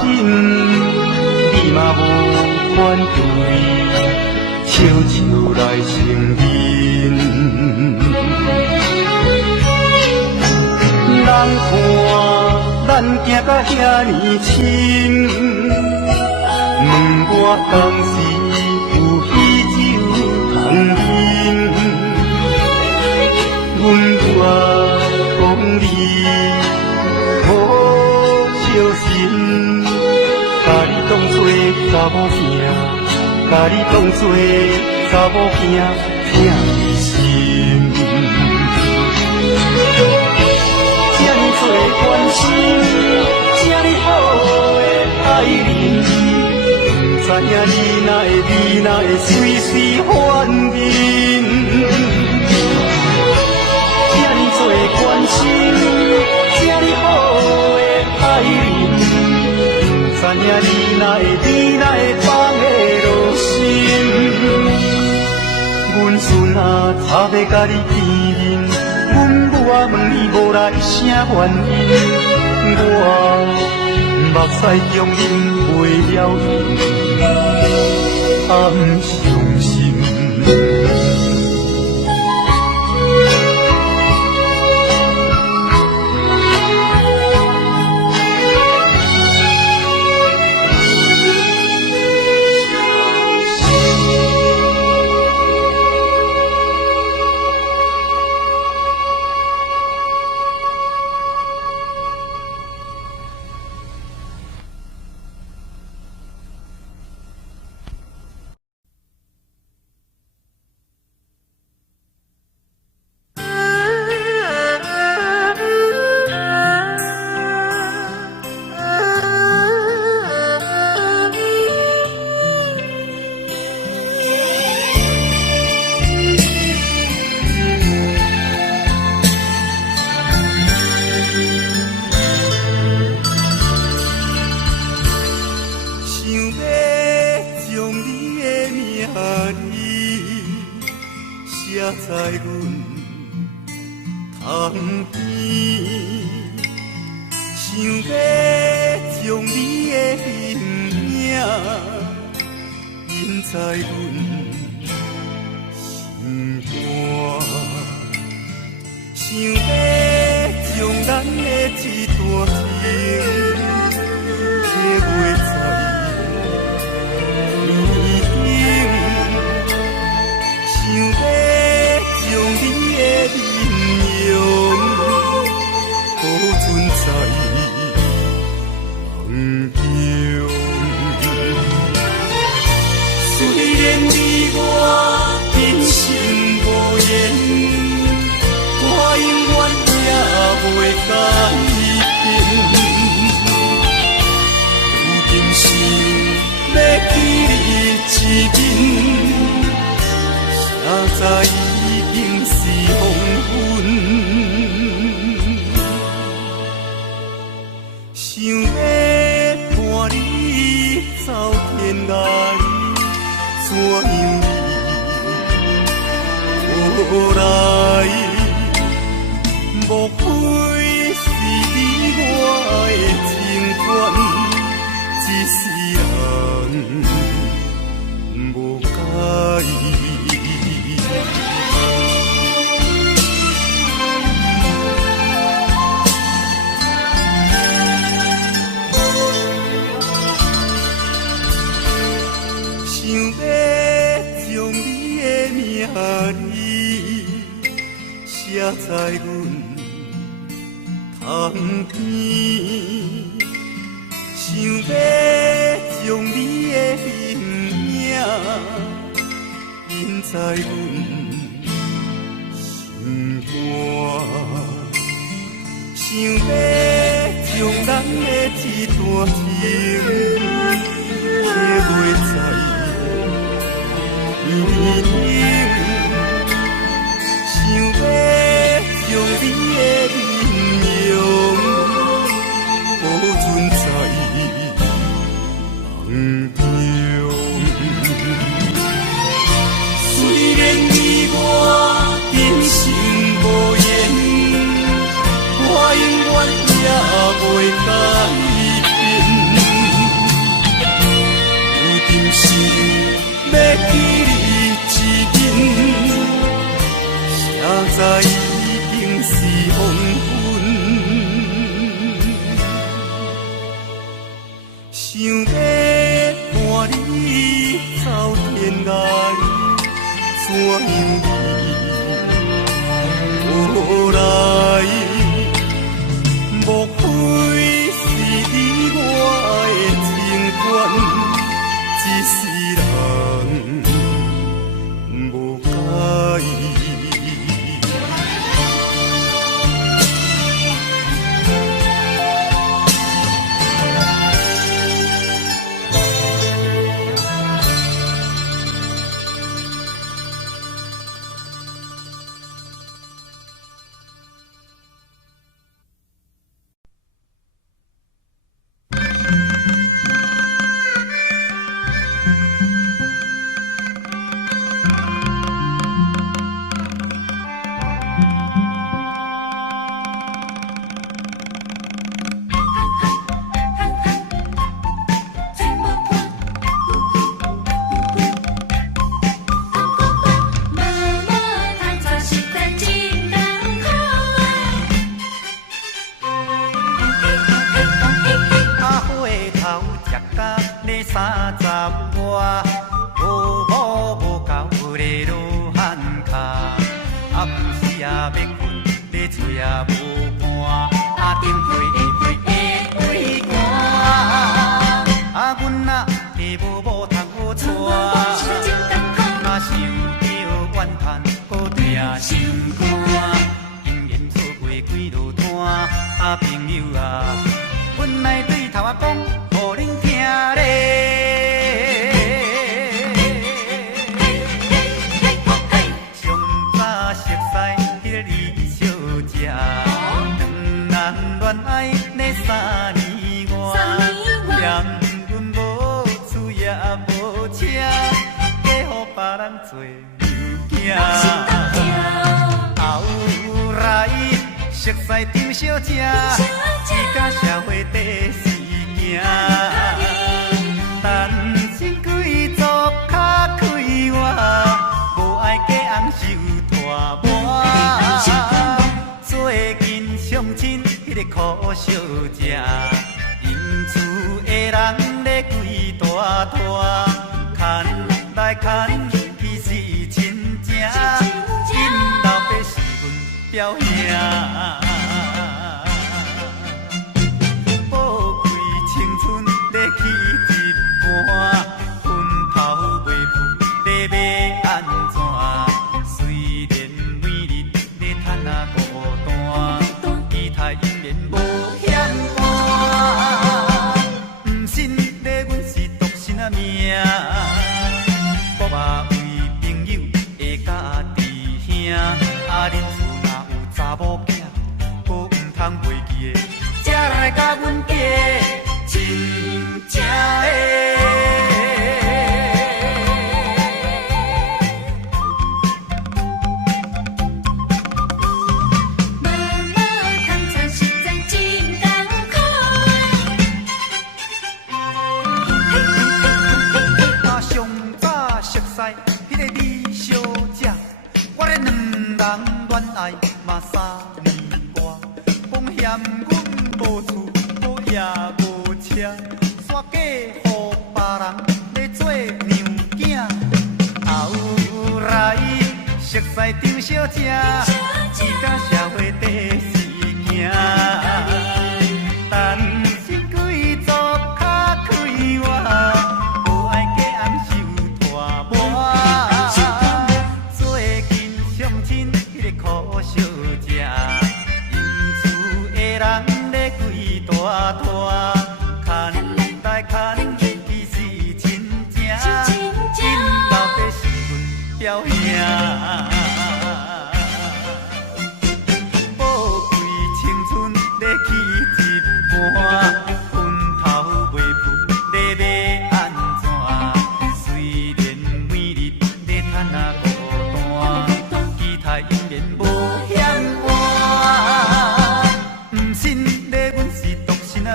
你嘛无反对，笑笑来承认。人看咱行甲遐尼深，问我当时有喜酒通饮，阮讲你好好小心，甲你当作查某囝，甲你当作查某囝疼的心。这呢多关心，这呢好的爱人，不知影你哪会随随反应。这呢多关心，这呢好的爱人，不知影你哪会放的落心。阮孙仔差要甲你见面，阮母仔问你无来啥原因，我目屎强忍袂了伊，暗伤心。在阮窗边，想要将你的形影印在阮心肝，想要将咱的一段情刻画在面顶，想要将你的面容面，写在已经是黄昏。想要伴你走天涯里，怎样你无来？莫非是你我的情缘，一世人无介意。想要将你的名字写在阮窗边，想要将你的名印在阮心肝，想要将咱的一段情刻画在面顶，想要将你的面容保存在梦中。虽然你我今生无缘，我永远也袂改变。有阵时要记你一面，写在已经是黄昏。想要伴你走天涯里，怎样你无来？莫非是你我的情缘，一世人无介意。熟悉张小姐，只甲社会第四行。单身贵族较快活，无爱嫁翁受拖磨。最近相亲迄个苦小姐，因厝的人咧规大摊，牵来牵去是亲情，因老爸是阮表兄。甲阮嫁，真正的。迄个李小姐，我咧两人恋爱嘛3年外，讲嫌阮无厝，无也无车，煞嫁予别人咧做娘囝。后来熟悉张小姐，伊甲社会第四行，但是贵族较开活。小姐，因厝的人咧跪大拖，看来看去其实真正，因到底是阮表兄。宝贵青春咧去一半，昏头袂赴咧要安怎？虽然每日咧趁啊孤单，期待永远无。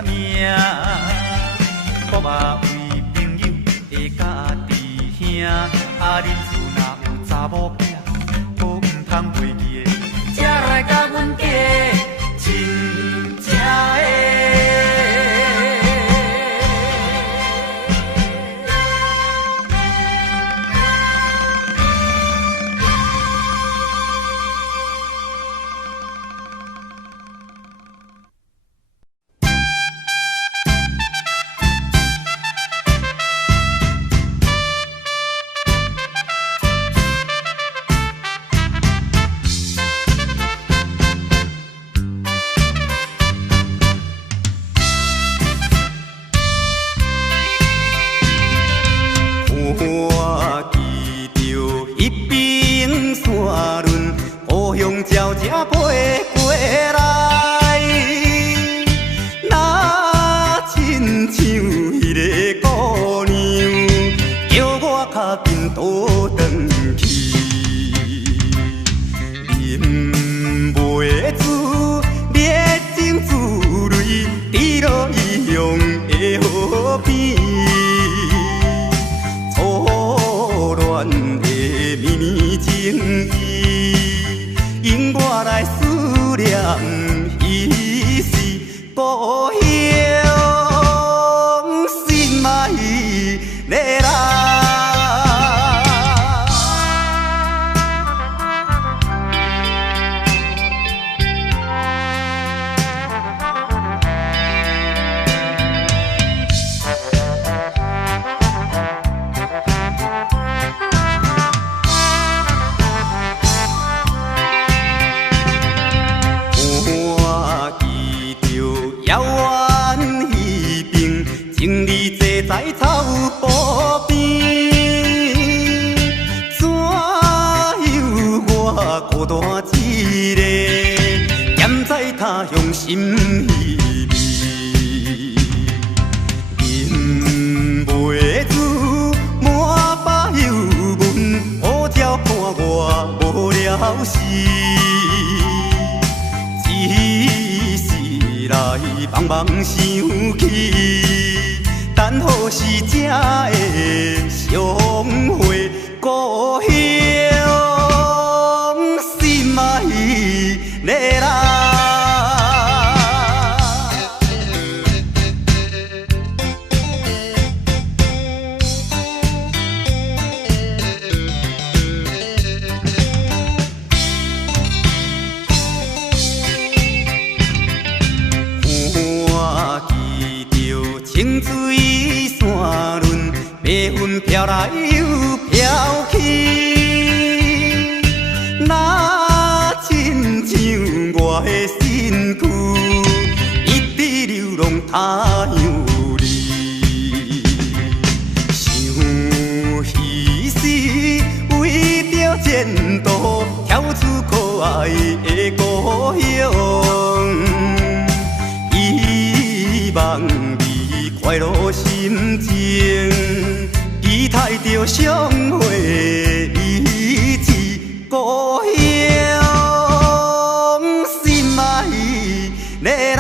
命，我嘛为朋友的家己兄，啊，恁厝若有查某囝，可唔通袂记的，才来甲阮嫁，真正的。鸟只飞过来，若亲像迄个姑娘，叫我较紧倒转去。饮袂住烈情自泪，滴落异乡的河边，错乱的绵绵情意。因我来思念，伊是故乡心爱的人。在草坡边，怎有我孤单一个，踮在他乡心稀微。饮袂住满巴油文，好鸟看我无了时，只是来茫茫想起。等好时才会相会，故乡心爱的人。我记着清水山峦，白云飘来又飘去，若亲像我的身躯，一直流浪他乡里。想彼时为着前途，跳出可爱的故乡。落心情，期待着相会一次故乡，心爱的人。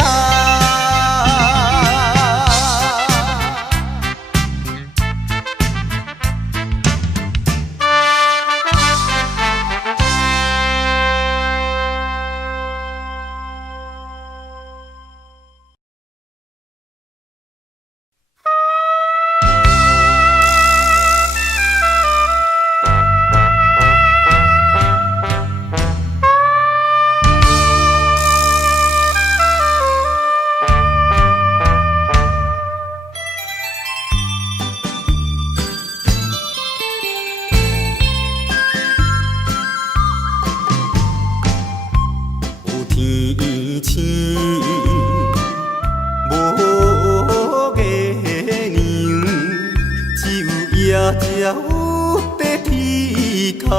只有在天口，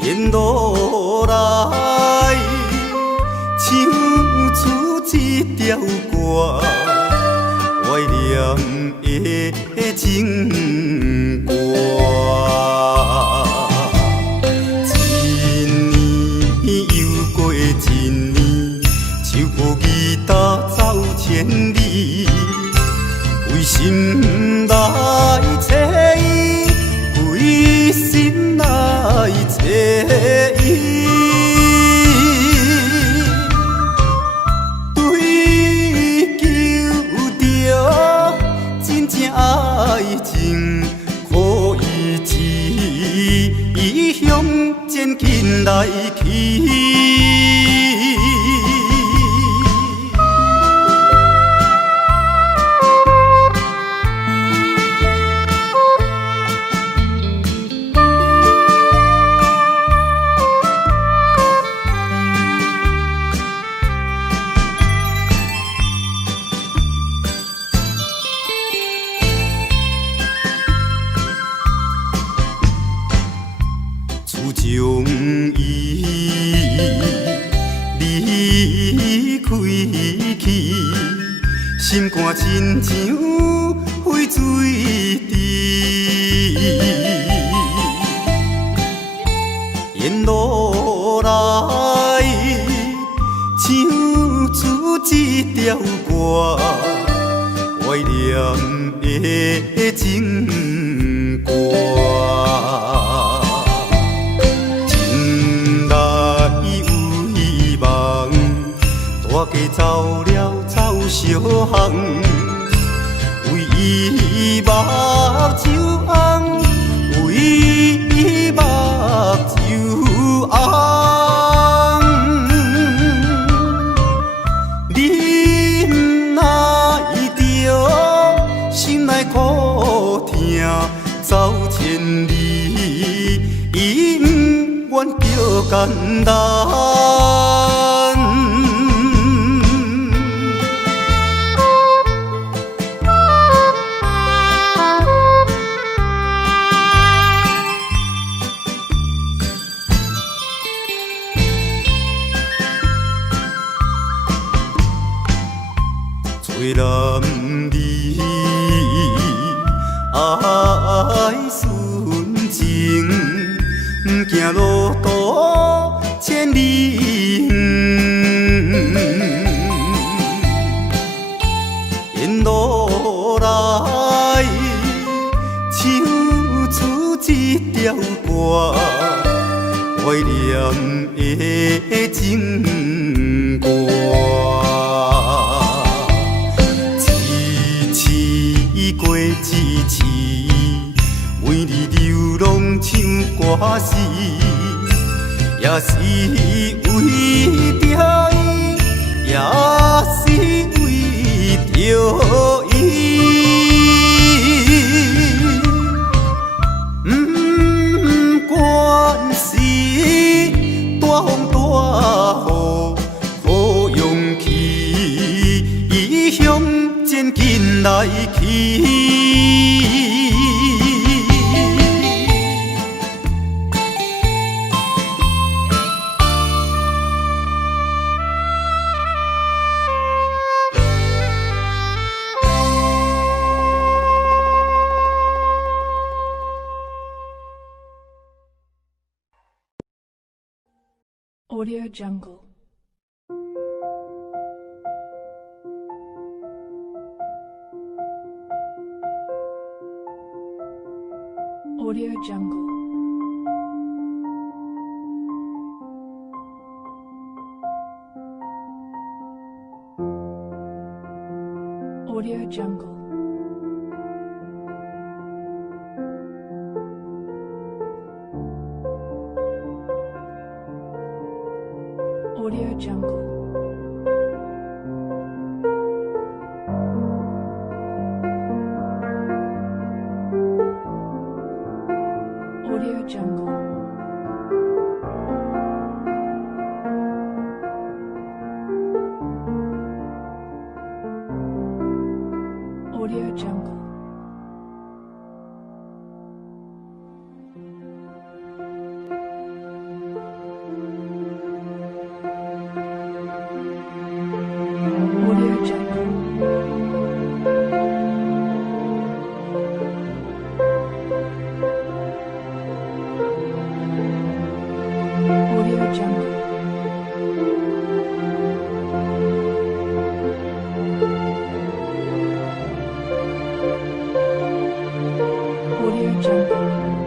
沿路来唱出一条歌，怀念的情歌。一年又过一年，手抱吉他走千里。为心来找伊，为心来找伊，追求着真正爱情，可以一向前进来去。将伊离开去，心肝亲像沸水池。沿路来唱出一条歌，怀念的情歌。大家走了走相逢，为伊目睭红，为伊目睭红。你哪会着心内苦痛走千里，伊不愿着简单。最男儿爱纯情，不惊路途千里远。沿路来唱出一条歌，怀念的情歌。过一次，为你流浪唱歌词，也是为着伊，也是为着伊。不管是大风大雨，好勇气，伊向前进来去。Audio Jungle. Audio Jungle. Audio Jungle. Audio Jungle. Audio Jungle. Audio Jungle. Audio Jungle. Audio Jungle. Audio Jungle. Audio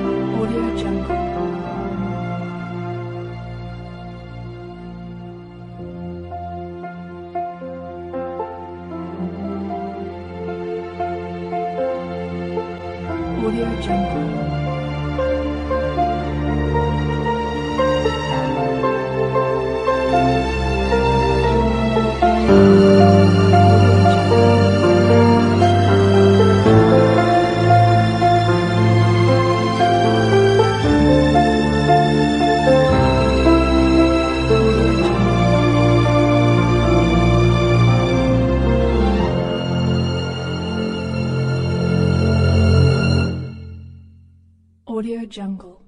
Jungle. Audio Jungle. Audio Jungle.